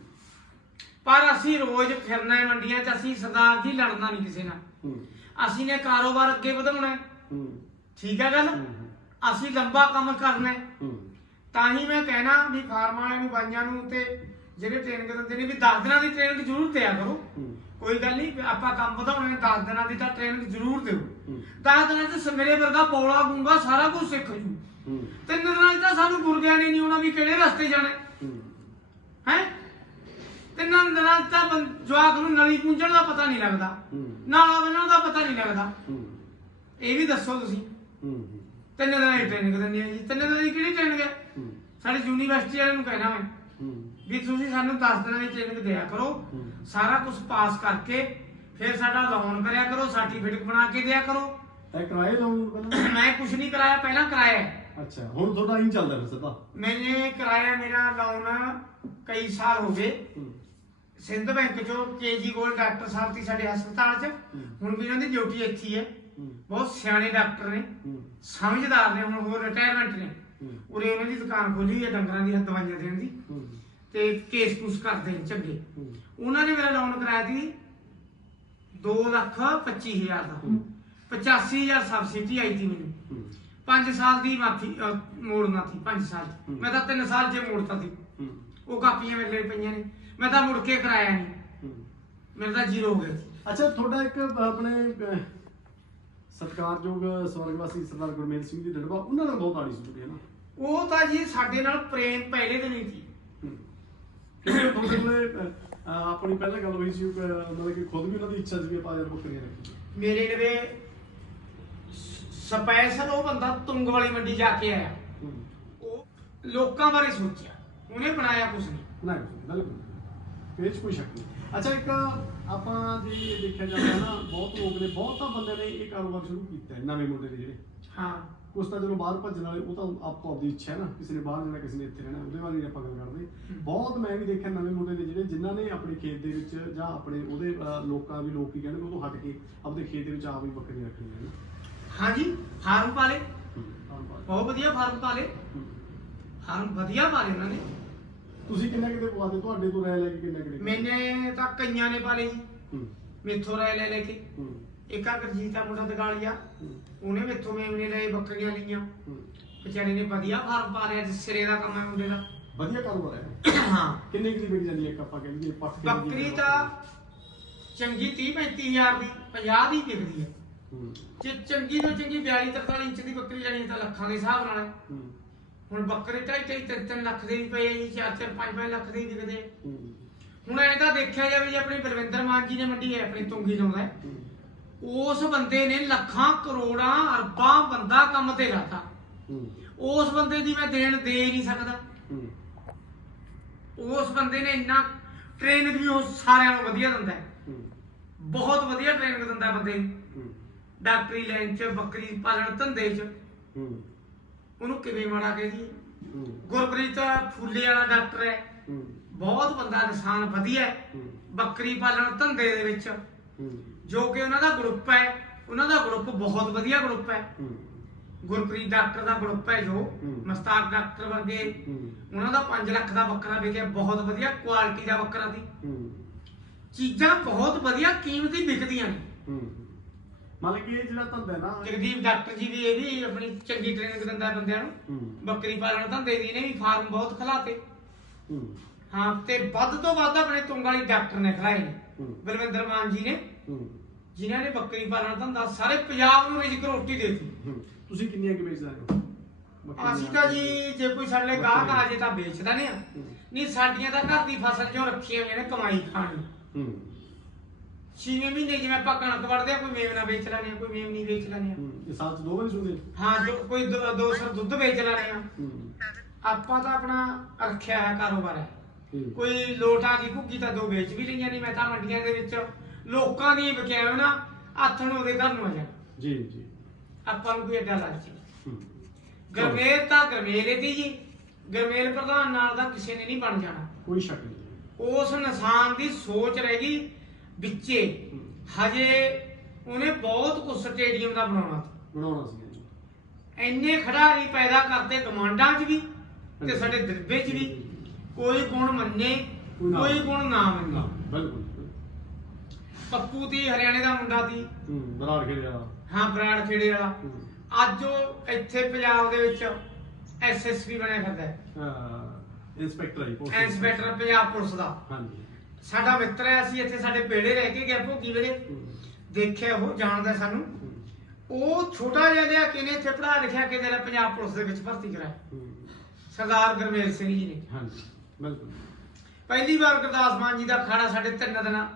Speaker 2: ਪਰ ਅਸੀਂ ਰੋਜ਼ ਫਿਰਨਾ ਹੈ ਮੰਡੀਆਂ 'ਚ ਅਸੀਂ ਸਰਦਾਰ ਜੀ ਲੜਨਾ ਨਹੀਂ ਕਿਸੇ ਨਾਲ।
Speaker 1: ਹੂੰ।
Speaker 2: ਅਸੀਂ ਨੇ ਕਾਰੋਬਾਰ ਅੱਗੇ ਵਧਾਉਣਾ ਹੈ।
Speaker 1: ਹੂੰ।
Speaker 2: ਠੀਕ ਹੈ ਗੱਲ?
Speaker 1: ਹੂੰ,
Speaker 2: ਅਸੀਂ ਲੰਬਾ ਕੰਮ ਕਰਨਾ ਹੈ।
Speaker 1: ਹੂੰ।
Speaker 2: ਤਾਂ ਹੀ ਮੈਂ ਕਹਿਣਾ ਵੀ ਫਾਰਮ ਵਾਲਿਆਂ ਨੂੰ ਬਾਈਆਂ ਨੂੰ ਤੇ ਜਿਹੜੇ ਟ੍ਰੇਨਿੰਗ ਦਿੰਦੇ ਨੇ ਵੀ 10 ਦਿਨਾਂ ਦੀ ਟ੍ਰੇਨਿੰਗ ਜ਼ਰੂਰ ਦਿਆ ਕਰੋ।
Speaker 1: ਹੂੰ।
Speaker 2: ਕੋਈ ਗੱਲ ਨਹੀਂ ਆਪਾਂ ਕੰਮ ਵਧਾਉਣੇ 10 ਦਿਨਾਂ ਦੀ ਤਾਂ ਟ੍ਰੇਨਿੰਗ ਜ਼ਰੂਰ ਦਿਓ।
Speaker 1: ਹੂੰ।
Speaker 2: 10 ਦਿਨਾਂ 'ਚ ਮੇਰੇ ਵਰਗਾ ਬੋਲਾ ਗੁੰਗਾ ਸਾਰਾ ਕੁਝ ਸਿੱਖ ਜੂ। ਦਿਨਾਂ 'ਚ ਤਾਂ ਸਾਨੂੰ ਗੁਰਗਿਆਨੀ ਨਹੀਂ ਹੋਣਾ ਵੀ ਕਿਹੜੇ ਰਸਤੇ ਜਾਣੇ?
Speaker 1: ਹੂੰ।
Speaker 2: ਦਿਨਾਂ 'ਚ ਤਾਂ ਜਵਾਕ ਨੂੰ ਨਲੀ ਪੁੰਝਣ ਦਾ ਪਤਾ ਨਹੀਂ ਲੱਗਦਾ। ਨਾਲਾ ਬੰਨਣ ਦਾ ਪਤਾ ਨਹੀਂ ਲੱਗਦਾ। ਇਹ ਵੀ ਦੱਸੋ ਤੁਸੀਂ। ਤਿੰਨ ਦਿਨਾਂ ਦੀ ਟ੍ਰੇਨਿੰਗ ਦਿੰਦੀ ਹੈ ਜੀ। ਤਿੰਨ ਦਿਨਾਂ ਦੀ ਕਿਹੜੀ ਟ੍ਰੇਨਿੰਗ ਹੈ। ਸਾਡੀ ਯੂਨੀਵਰਸਿਟੀ ਵਾਲਿਆਂ ਨੂੰ ਕਹਿਣਾ ਮੈਂ।
Speaker 1: ਹੂੰ।
Speaker 2: ਵੀ ਤੁਸੀਂ ਸਾਨੂੰ 10 ਦਿਨਾਂ ਦੀ ਟ੍ਰੇਨਿੰਗ ਦਿਆ ਕਰੋ। ਸਾਰਾ ਕੁਝ ਪਾਸ ਕਰਕੇ ਫਿਰ ਸਾਡਾ ਲੋਨ ਕਰਿਆ ਕਰੋ ਸਰਟੀਫਿਕੇਟ ਬਣਾ ਕੇ ਦਿਆ ਕਰੋ।
Speaker 1: ਇਹ ਕਰਾਏ ਲਾਉਣ ਪਹਿਲਾਂ?
Speaker 2: ਮੈਂ ਕੁਝ ਨਹੀਂ ਕਰਾਇਆ ਪਹਿਲਾਂ ਕਰਾਇਆ।
Speaker 1: ਅੱਛਾ ਹੁਣ ਤੁਹਾਡਾ ਹੀ ਚੱਲਦਾ ਫਿਰ ਸਿੱਧਾ?
Speaker 2: ਮੈਨੇ ਕਰਾਇਆ ਮੇਰਾ ਲੋਨ ਕਈ ਸਾਲ ਹੋ ਗਏ।
Speaker 1: ਹੂੰ।
Speaker 2: ਸਿੰਧ ਬੈਂਕ ਚੋਂ ਕੇਜੀ ਗੋਲ ਡਾਕਟਰ ਸਾਹਿਬ ਸੀ ਸਾਡੇ ਹਸਪਤਾਲ 'ਚ। ਹੁਣ ਵੀ ਇਹਨਾਂ ਦੀ ਡਿਊਟੀ ਇੱਥੇ ਹੀ ਹੈ।
Speaker 1: ਹੂੰ।
Speaker 2: ਬਹੁਤ ਸਿਆਣੇ ਡਾਕਟਰ ਨੇ।
Speaker 1: ਹੂੰ।
Speaker 2: ਸਮਝਦਾਰ ਨੇ ਹੁਣ ਹੋਰ ਰਿਟਾਇਰਮੈਂਟ ਨੇ।
Speaker 1: ਹੂੰ।
Speaker 2: ਉਰੇ ਉਹਨਾਂ ਦੀ ਦੁਕਾਨ ਖੋਲੀ ਹੋਈ ਹੈ ਡੰਗਰਾਂ ਦੀ ਦਵਾਈਆਂ ਦੇਣ ਦੀ।
Speaker 1: ਹੂੰ।
Speaker 2: ਤੇ ਕੇਸ ਕੁਸ ਕਰਦੇ ਨੇ ਚੰਗੇ।
Speaker 1: ਹੂੰ।
Speaker 2: ਉਹਨਾਂ ਨੇ ਮੇਰਾ ਲੋਨ ਕਰਾਇਆ ਸੀ 2 ਲੱਖ 25 ਹਜ਼ਾਰ ਦਾ।
Speaker 1: ਹੂੰ।
Speaker 2: 85000 ਸਬਸਿਡੀ ਆਈ ਸੀ ਮੈਨੂੰ।
Speaker 1: ਹੂੰ।
Speaker 2: 5 ਸਾਲ ਦੀ ਮਾਫੀ ਅਹ, ਮੋੜਨਾ ਸੀ 5 ਸਾਲ।
Speaker 1: ਹੂੰ।
Speaker 2: ਮੈਂ ਤਾਂ 3 ਸਾਲ 'ਚ ਮੋੜਤਾ ਸੀ।
Speaker 1: ਹੂੰ।
Speaker 2: ਉਹ ਕਾਪੀਆਂ ਮੇਰੇ ਲਈ ਪਈਆਂ ਨੇ। ਮੈਂ ਤਾਂ ਮੁੜ ਕੇ ਕਰਾਇਆ ਨਹੀਂ।
Speaker 1: ਹੂੰ।
Speaker 2: ਮੇਰਾ ਤਾਂ ਜ਼ੀਰੋ ਹੋ ਗਿਆ ਸੀ
Speaker 1: ਅੱਛਾ ਤੁਹਾਡਾ ਇੱਕ ਆਪਣੇ ਅਹ, ਸਤਿਕਾਰਯੋਗ ਸਵਰਗਵਾਸੀ ਸਰਦਾਰ ਗੁਰਮੇਲ ਸਿੰਘ ਜੀ ਡੜਵਾ ਉਹਨਾਂ ਨਾਲ ਬਹੁਤ ਆੜੀ ਸੁਣੀ ਹੈ ਨਾ।
Speaker 2: ਉਹ ਤਾਂ ਜੀ ਸਾਡੇ ਨਾਲ ਪ੍ਰੇਮ ਪਹਿਲੇ ਦਿਨ ਹੀ ਸੀ।
Speaker 1: ਕਿਉਂਕਿ ਤੁਹਾਡੇ ਕੋਲੇ ਅਹ, ਅਹ, ਆਪਣੀ ਪਹਿਲਾਂ ਗੱਲ ਹੋਈ ਸੀ ਕਿ ਅਹ, ਮਤਲਬ ਕਿ ਖੁਦ ਵੀ ਉਹਨਾਂ ਦੀ ਇੱਛਾ ਸੀ ਵੀ ਆਪਾਂ ਯਾਰ ਬੱਕਰੀਆਂ ਰੱਖੀਏ।
Speaker 2: ਮੇਰੇ ਲਵੇ ਸਪੈਸ਼ਲ ਉਹ ਬੰਦਾ ਤੁੰਗ ਵਾਲੀ ਮੰਡੀ ਜਾ ਕੇ ਆਇਆ। ਉਹ ਲੋਕਾਂ ਬਾਰੇ ਸੋਚਿਆ। ਉਹਨੇ ਬਣਾਇਆ ਕੁਝ ਨਹੀਂ।
Speaker 1: ਨਹੀਂ ਬਿਲਕੁਲ ਇਹ 'ਚ ਕੋਈ ਸ਼ੱਕ ਨਹੀਂ। ਅੱਛਾ ਇੱਕ ਆਪਾਂ ਜੇ ਦੇਖਿਆ ਜਾਂਦਾ ਨਾ ਬਹੁਤ ਲੋਕ ਨੇ ਬਹੁਤਾਂ ਬੰਦੇ ਨੇ ਇਹ ਕਾਰੋਬਾਰ ਸ਼ੁਰੂ ਕੀਤਾ ਹੈ ਨਵੇਂ ਮੁੰਡੇ ਨੇ ਜਿਹੜੇ।
Speaker 2: ਹਾਂ।
Speaker 1: ਕੁਛ ਤਾਂ ਜਦੋਂ ਬਾਹਰ ਭੱਜਣ ਵਾਲੇ ਉਹ ਤਾਂ ਆਪੋ ਆਪਦੀ ਇੱਛਾ ਹੈ ਨਾ ਕਿਸੇ ਨੇ ਬਾਹਰ ਜਾਣਾ ਕਿਸੇ ਨੇ ਇੱਥੇ ਰਹਿਣਾ ਉਹਦੇ ਬਾਰੇ ਨਹੀਂ ਆਪਾਂ ਗੱਲ ਕਰਦੇ। ਬਹੁਤ ਮੈਂ ਵੀ ਦੇਖਿਆ ਨਵੇਂ ਮੁੰਡੇ ਨੇ ਜਿਹੜੇ ਜਿਨ੍ਹਾਂ ਨੇ ਆਪਣੇ ਖੇਤ ਦੇ ਵਿੱਚ ਜਾਂ ਆਪਣੇ ਉਹਦੇ ਲੋਕਾਂ ਵੀ ਲੋਕ ਕੀ ਕਹਿੰਦੇ ਉਹ ਤੋਂ ਹਟ ਕੇ ਆਪਣੇ ਖੇਤ ਦੇ ਵਿੱਚ ਆਪ ਹੀ ਬੱਕਰੀਆਂ ਰੱਖਣੀਆਂ ਨੇ।
Speaker 2: ਹਾਂਜੀ ਫਾਰਮ ਪਾਲੇ
Speaker 1: ਹੂੰ, ਧੰਨਵਾਦ।
Speaker 2: ਬਹੁਤ ਵਧੀਆ ਫਾਰਮ ਪਾਲੇ
Speaker 1: ਹੂੰ।
Speaker 2: ਫਾਰਮ ਵਧੀਆ ਪਾਲੇ ਉਹਨਾਂ ਨੇ।
Speaker 1: ਤੁਸੀਂ ਕਿੰਨੇ ਕਿਤੇ ਪਵਾਦੇ ਤੁਹਾਡੇ ਤੋਂ ਰਾਇ ਲੈ ਕੇ ਕਿੰਨੇ ਕਿਤੇ?
Speaker 2: ਮੈਨੇ ਤਾਂ ਕਈਆਂ ਨੇ ਪਾਲੇ ਜੀ।
Speaker 1: ਹੂੰ।
Speaker 2: ਮੇਥੋਂ ਰਾਇ ਲੈ ਲੈ ਕੇ। ਇੱਕ ਆ ਗਰਜੀਤ ਦਾ ਮੁੰਡਾ ਦਗਾਲੀਆ। ਉਹਨੇ ਮੇਥੋਂ ਮੇਮਨੇ ਲਏ ਬੱਕਰੀਆਂ ਲਈਆਂ। ਵਿਚਾਰੇ ਨੇ ਵਧੀਆ ਫਾਰਮ ਪਾ ਲਿਆ ਜਿਸ ਸਿਰੇ ਦਾ ਕੰਮ ਹੈ ਮੁੰਡੇ ਦਾ।
Speaker 1: ਵਧੀਆ ਕਾਰੋਬਾਰ ਹੈ। *coughs*
Speaker 2: ਹਾਂ।
Speaker 1: ਕਿੰਨੇ ਕਿਤੇ ਵਿਕ ਜਾਂਦੀ ਹੈ ਇੱਕ ਆਪਾਂ ਕਹਿੰਦੇ ਪੱਟ ਕੇ
Speaker 2: ਬੱਕਰੀ ਤਾਂ ਚੰਗੀ 30 35000 ਦੀ 50 ਦੀ ਵਿਕਦੀ ਹੂੰ। ਜੇ ਚੰਗੀ ਤੋਂ ਚੰਗੀ 42 43 ਇੰਚ ਦੀ ਬੱਕਰੀ ਲੈਣੀ ਤਾਂ ਲੱਖਾਂ ਦੇ ਹਿਸਾਬ ਨਾਲ ਹੈ।
Speaker 1: ਹੂੰ।
Speaker 2: ਹੁਣ ਬੱਕਰੇ ਢਾਈ ਢਾਈ ਤਿੰਨ ਤਿੰਨ ਲੱਖ ਦੇ ਵੀ ਪਏ ਆ ਜੀ 4 4 5 5 ਲੱਖ ਦੇ ਵੀ ਵਿਕਦੇ।
Speaker 1: ਹੂੰ।
Speaker 2: ਹੁਣ ਐਂ ਤਾਂ ਦੇਖਿਆ ਜਾਵੇ ਜੇ ਆਪਣੀ ਬਲਵਿੰਦਰ ਮਾਨ ਜੀ ਨੇ ਮੰਡੀ ਹੈ ਆਪਣੀ ਤੁੰਗੀ ਲਾਉਂਦਾ ਹੈ।
Speaker 1: ਹੂੰ।
Speaker 2: ਉਸ ਬੰਦੇ ਨੇ ਲੱਖਾਂ ਕਰੋੜਾਂ ਅਰਬਾਂ ਬੰਦਾ ਕੰਮ ਤੇ ਲਾਤਾ।
Speaker 1: ਹੂੰ।
Speaker 2: ਉਸ ਬੰਦੇ ਦੀ ਮੈਂ ਦੇਣ ਦੇ ਹੀ ਨਹੀਂ ਸਕਦਾ।
Speaker 1: ਹੂੰ।
Speaker 2: ਉਸ ਬੰਦੇ ਨੇ ਇੰਨਾ ਟ੍ਰੇਨਿੰਗ ਵੀ ਉਹ ਸਾਰਿਆਂ ਨੂੰ ਵਧੀਆ ਦਿੰਦਾ ਹੈ।
Speaker 1: ਹੂੰ।
Speaker 2: ਬਹੁਤ ਵਧੀਆ ਟ੍ਰੇਨਿੰਗ ਦਿੰਦਾ ਬੰਦੇ ਨੂੰ। ਡਾਕਟਰੀ ਲਾਈਨ 'ਚ ਬੱਕਰੀ ਪਾਲਣ ਧੰਦੇ 'ਚ।
Speaker 1: ਹੂੰ।
Speaker 2: ਉਹਨੂੰ ਕਿਵੇਂ ਮਾੜਾ ਕਹਿ ਜੀ
Speaker 1: ਹੂੰ।
Speaker 2: ਗੁਰਪ੍ਰੀਤ ਫੁੱਲੇ ਵਾਲਾ ਡਾਕਟਰ ਹੈ।
Speaker 1: ਹੂੰ।
Speaker 2: ਬਹੁਤ ਬੰਦਾ ਇਨਸਾਨ ਵਧੀਆ ਹੈ।
Speaker 1: ਹੂੰ।
Speaker 2: ਬੱਕਰੀ ਪਾਲਣ ਧੰਦੇ ਦੇ ਵਿੱਚ।
Speaker 1: ਹੂੰ।
Speaker 2: ਜੋ ਕਿ ਉਹਨਾਂ ਦਾ ਗਰੁੱਪ ਹੈ। ਉਹਨਾਂ ਦਾ ਗਰੁੱਪ ਬਹੁਤ ਵਧੀਆ ਗਰੁੱਪ ਹੈ।
Speaker 1: ਹੂੰ।
Speaker 2: ਗੁਰਪ੍ਰੀਤ ਡਾਕਟਰ ਦਾ ਗਰੁੱਪ ਹੈ ਜੋ।
Speaker 1: ਹੂੰ।
Speaker 2: ਮਸਤਾਕ ਡਾਕਟਰ ਵਰਗੇ।
Speaker 1: ਹੂੰ।
Speaker 2: ਉਹਨਾਂ ਦਾ 5 ਲੱਖ ਦਾ ਬੱਕਰਾ ਵਿਕਿਆ। ਬਹੁਤ ਵਧੀਆ ਕੁਆਲਿਟੀ ਦਾ ਬੱਕਰਾ ਸੀ।
Speaker 1: ਹੂੰ।
Speaker 2: ਚੀਜ਼ਾਂ ਬਹੁਤ ਵਧੀਆ ਕੀਮਤੀ ਵਿਕਦੀਆਂ ਨੇ।
Speaker 1: ਹੂੰ। ਮਤਲਬ ਕਿ ਇਹ ਜਿਹੜਾ ਧੰਦਾ ਨਾ
Speaker 2: ਜਗਦੀਪ ਡਾਕਟਰ ਜੀ ਵੀ ਇਹ ਵੀ ਆਪਣੀ ਚੰਗੀ ਟ੍ਰੇਨਿੰਗ ਦਿੰਦਾ ਬੰਦਿਆਂ ਨੂੰ। ਬੱਕਰੀ ਪਾਲਣ ਧੰਦੇ ਦੀ ਨੇ ਵੀ ਫਾਰਮ ਬਹੁਤ ਖਲਾਤੇ।
Speaker 1: ਹੂੰ।
Speaker 2: ਤੇ ਵੱਧ ਤੋਂ ਵੱਧ ਆਪਣੇ ਤੁੰਗ ਵਾਲੀ ਡਾਕਟਰ ਨੇ ਖਲਾਏ ਨੇ। ਬਲਵਿੰਦਰ ਮਾਨ ਜੀ ਨੇ। ਜਿਨ੍ਹਾਂ ਨੇ ਬੱਕਰੀ ਪਾਲਣ ਧੰਦਾ ਸਾਰੇ ਪੰਜਾਬ ਨੂੰ ਰਿਜਕ ਰੋਟੀ ਦੇਤੀ।
Speaker 1: ਤੁਸੀਂ ਕਿੰਨੀਆਂ ਕਿ ਵੇਚਦੇ ਹੋ?
Speaker 2: ਅਸੀਂ ਤਾਂ ਜੀ ਜੇ ਕੋਈ ਸਾਡੇ ਲਈ ਗਾਹਕ ਆ ਜੇ ਤਾਂ ਵੇਚ ਦਿੰਦੇ ਆ।
Speaker 1: ਹੂੰ।
Speaker 2: ਨਹੀਂ ਸਾਡੀਆਂ ਤਾਂ ਘਰ ਦੀ ਫਸਲ ਚੋਂ ਰੱਖੀਆਂ ਹੋਈਆਂ ਨੇ ਕਮਾਈ ਖਾਣ ਨੂੰ।
Speaker 1: ਹੂੰ।
Speaker 2: ਛੇਵੇਂ ਮਹੀਨੇ ਜਿਵੇਂ ਆਪਾਂ ਕਣਕ ਵੜਦੇ ਆ ਕੋਈ ਵੇਚ ਲੈਣੇ ਆ ਕੋਈ ਮੇਵਨੀ ਵੇਚ ਲੈਣੇ ਆ।
Speaker 1: ਹੂੰ ਇਹ ਸਾਲ ਚ ਦੋ ਵਾਰੀ ਸੁਣਦੇ
Speaker 2: ਹਾਂ? ਜੋ ਕੋਈ ਦੋ- ਦੋ ਸਰ ਦੁੱਧ ਵੇਚ ਲੈਣੇ ਆ।
Speaker 1: ਹੂੰ।
Speaker 2: ਆਪਾਂ ਤਾਂ ਆਪਣਾ ਰੱਖਿਆ ਹੈ ਕਾਰੋਬਾਰ ਹੈ।
Speaker 1: ਠੀਕ।
Speaker 2: ਕੋਈ ਲੋਟ ਗਈ ਭੁੱਗੀ ਤਾਂ ਦੋ ਵੇਚ ਵੀ ਲਈਆਂ ਨਹੀਂ ਮੈਂ ਤਾਂ ਮੰਡੀਆਂ ਦੇ ਵਿੱਚ ਲੋਕਾਂ ਦੀ ਬਕਿਆ ਨਾ ਨੂੰ ਉਹਦੇ ਘਰ ਨੂੰ ਆ ਜਾ
Speaker 1: ਜੀ ਜੀ।
Speaker 2: ਆਪਾਂ ਨੂੰ ਕੋਈ ਐਡਾ ਲਾਲਚ ਨਹੀਂ
Speaker 1: ਹੂੰ।
Speaker 2: ਗਰਮੇਲ ਤਾਂ ਗਰਮੇਲੇ ਦੀ ਜੀ। ਗਰਮੇਲ ਪ੍ਰਧਾਨ ਨਾਲ ਦਾ ਕਿਸੇ ਨੇ ਨਹੀਂ ਬਣ ਜਾਣਾ।
Speaker 1: ਕੋਈ ਸ਼ੱਕ ਨਹੀਂ।
Speaker 2: ਉਸ ਇਨਸਾਨ ਦੀ ਸੋਚ ਰਹਿ ਗਈ ਵਿੱਚੇ।
Speaker 1: ਹੂੰ।
Speaker 2: ਹਜੇ ਉਹਨੇ ਬਹੁਤ ਕੁਝ ਸਟੇਡੀਅਮ ਦਾ ਬਣਾਉਣਾ ਸੀ।
Speaker 1: ਬਣਾਉਣਾ ਸੀ ਜੀ।
Speaker 2: ਇੰਨੇ ਖਿਡਾਰੀ ਪੈਦਾ ਕਰਤੇ ਕਮਾਂਡਾਂ 'ਚ ਵੀ ਤੇ ਸਾਡੇ ਦਿਰਬੇ 'ਚ ਵੀ। ਕੋਈ ਗੁਣ ਮੰਨੇ
Speaker 1: ਕੋਈ
Speaker 2: ਗੁਣ ਨਾ ਮੰਨੇ।
Speaker 1: ਬਿਲਕੁਲ
Speaker 2: ਪੱਪੂ ਦੀ ਹਰਿਆਣੇ ਦਾ ਮੁੰਡਾ ਸੀ।
Speaker 1: ਹੂੰ ਬਰਾੜ ਖੇੜੇ ਵਾਲਾ।
Speaker 2: ਹਾਂ ਬਰਾੜ ਖੇੜੇ ਵਾਲਾ।
Speaker 1: ਹੂੰ।
Speaker 2: ਅੱਜ ਉਹ ਇੱਥੇ ਪੰਜਾਬ ਦੇ ਵਿੱਚ ਐਸਐਸਪੀ ਬਣਿਆ ਫਿਰਦਾ ਹੈ।
Speaker 1: ਅਹ ਇੰਸਪੈਕਟਰ ਆਈ
Speaker 2: ਇੰਸਪੈਕਟਰ ਪੰਜਾਬ ਪੁਲਿਸ ਦਾ।
Speaker 1: ਹਾਂਜੀ।
Speaker 2: ਸਾਡਾ ਮਿੱਤਰ ਹੈ ਅਸੀਂ ਇੱਥੇ ਸਾਡੇ ਪੇੜੇ ਰਹਿ ਕੇ ਗਿਆ ਭੋਗੀ ਵੇਲੇ।
Speaker 1: ਹੂੰ।
Speaker 2: ਦੇਖਿਆ ਉਹ ਜਾਣਦਾ ਸਾਨੂੰ। ਉਹ ਛੋਟਾ ਜਿਹਾ ਲਿਆ ਕਿਨੇ ਇੱਥੇ ਪੜਾ ਲਿਖਿਆ ਕਿ ਜਿਹੜਾ ਪੰਜਾਬ ਪੁਲਿਸ ਦੇ ਵਿੱਚ ਭਰਤੀ ਕਰਾਇਆ। ਸਰਦਾਰ ਗੁਰਮੇਲ ਸਿੰਘ ਜੀ ਨੇ।
Speaker 1: ਹਾਂਜੀ ਬਿਲਕੁਲ।
Speaker 2: ਪਹਿਲੀ ਵਾਰ ਗੁਰਦਾਸ ਮਾਨ ਜੀ ਦਾ ਖਾੜਾ ਸਾਡੇ ਤਿੰਨ ਦਿਨਾਂ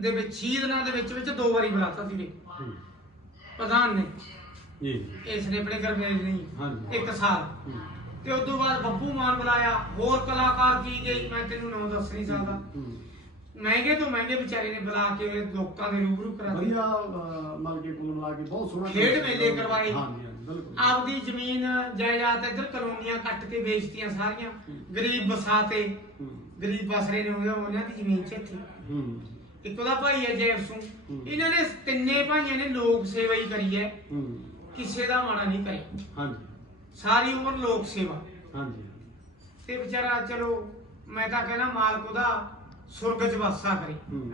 Speaker 2: ਦੇ ਵਿੱਚ ਛੇ ਦਿਨਾਂ ਦੇ ਵਿੱਚ ਵਿੱਚ ਦੋ ਵਾਰੀ ਬੁਲਾਤਾ ਸੀ
Speaker 1: ਹੂੰ।
Speaker 2: ਪ੍ਰਧਾਨ ਨੇ।
Speaker 1: ਜੀ।
Speaker 2: ਇਸ ਨੇ ਆਪਣੇ ਗੁਰਮੇਲ ਨੇ
Speaker 1: ਹਾਂਜੀ।
Speaker 2: ਇੱਕ ਸਾਲ। ਤੇ ਉਸ ਤੋਂ ਬਾਅਦ ਬੱਬੂ ਮਾਨ ਬੁਲਾਇਆ ਹੋਰ ਕਲਾਕਾਰ ਕੀ ਗਈ ਮੈਂ ਤੈਨੂੰ ਨਾਮ ਦੱਸ ਨਹੀਂ ਸਕਦਾ। ਮਹਿੰਗੇ ਤੋਂ ਮਹਿੰਗੇ ਵਿਚਾਰੇ ਨੇ ਬੁਲਾ ਕੇ ਲੋਕਾਂ ਦੇ ਰੂਬਰੂ ਕਰਾ ਦਿੱਤੇ।
Speaker 1: ਵਧੀਆ ਮਤਲਬ ਕਿ ਕੁੱਲ ਮਿਲਾ ਕੇ ਬਹੁਤ ਸੋਹਣਾ
Speaker 2: ਖੇਡ ਮੇਲੇ ਕਰਵਾਏ।
Speaker 1: ਹਾਂਜੀ ਹਾਂਜੀ ਬਿਲਕੁਲ।
Speaker 2: ਆਪਦੀ ਜ਼ਮੀਨ ਜਾਇਦਾਦ ਇੱਧਰ ਕਲੋਨੀਆਂ ਕੱਟ ਕੇ ਵੇਚਤੀਆਂ ਸਾਰੀਆਂ। ਗਰੀਬ ਵਸਾਤੇ ਗਰੀਬ ਬਸਰੇ ਨੇ ਉਹਨਾਂ ਦੀ ਜ਼ਮੀਨ ਚ ਇੱਥੇ
Speaker 1: ਹੂੰ।
Speaker 2: ਇੱਕ ਉਹਦਾ ਭਾਈ ਹੈ ਜੈਫਸੂ
Speaker 1: ਹੂੰ।
Speaker 2: ਇਹਨਾਂ ਨੇ ਤਿੰਨੇ ਭਾਈਆਂ ਨੇ ਲੋਕ ਸੇਵਾ ਹੀ ਕਰੀ ਹੈ। ਕਿਸੇ ਦਾ ਮਾੜਾ ਨਹੀਂ ਕਰਿਆ।
Speaker 1: ਹਾਂਜੀ।
Speaker 2: ਸਾਰੀ ਉਮਰ ਲੋਕ ਸੇਵਾ।
Speaker 1: ਹਾਂਜੀ।
Speaker 2: ਤੇ ਵਿਚਾਰਾ ਚਲੋ ਮੈਂ ਤਾਂ ਕਹਿੰਦਾ ਮਾਲਕ ਉਹਦਾ ਸੁਰਗ ਚ ਵਾਸਾ ਕਰੇ।
Speaker 1: ਹੂੰ।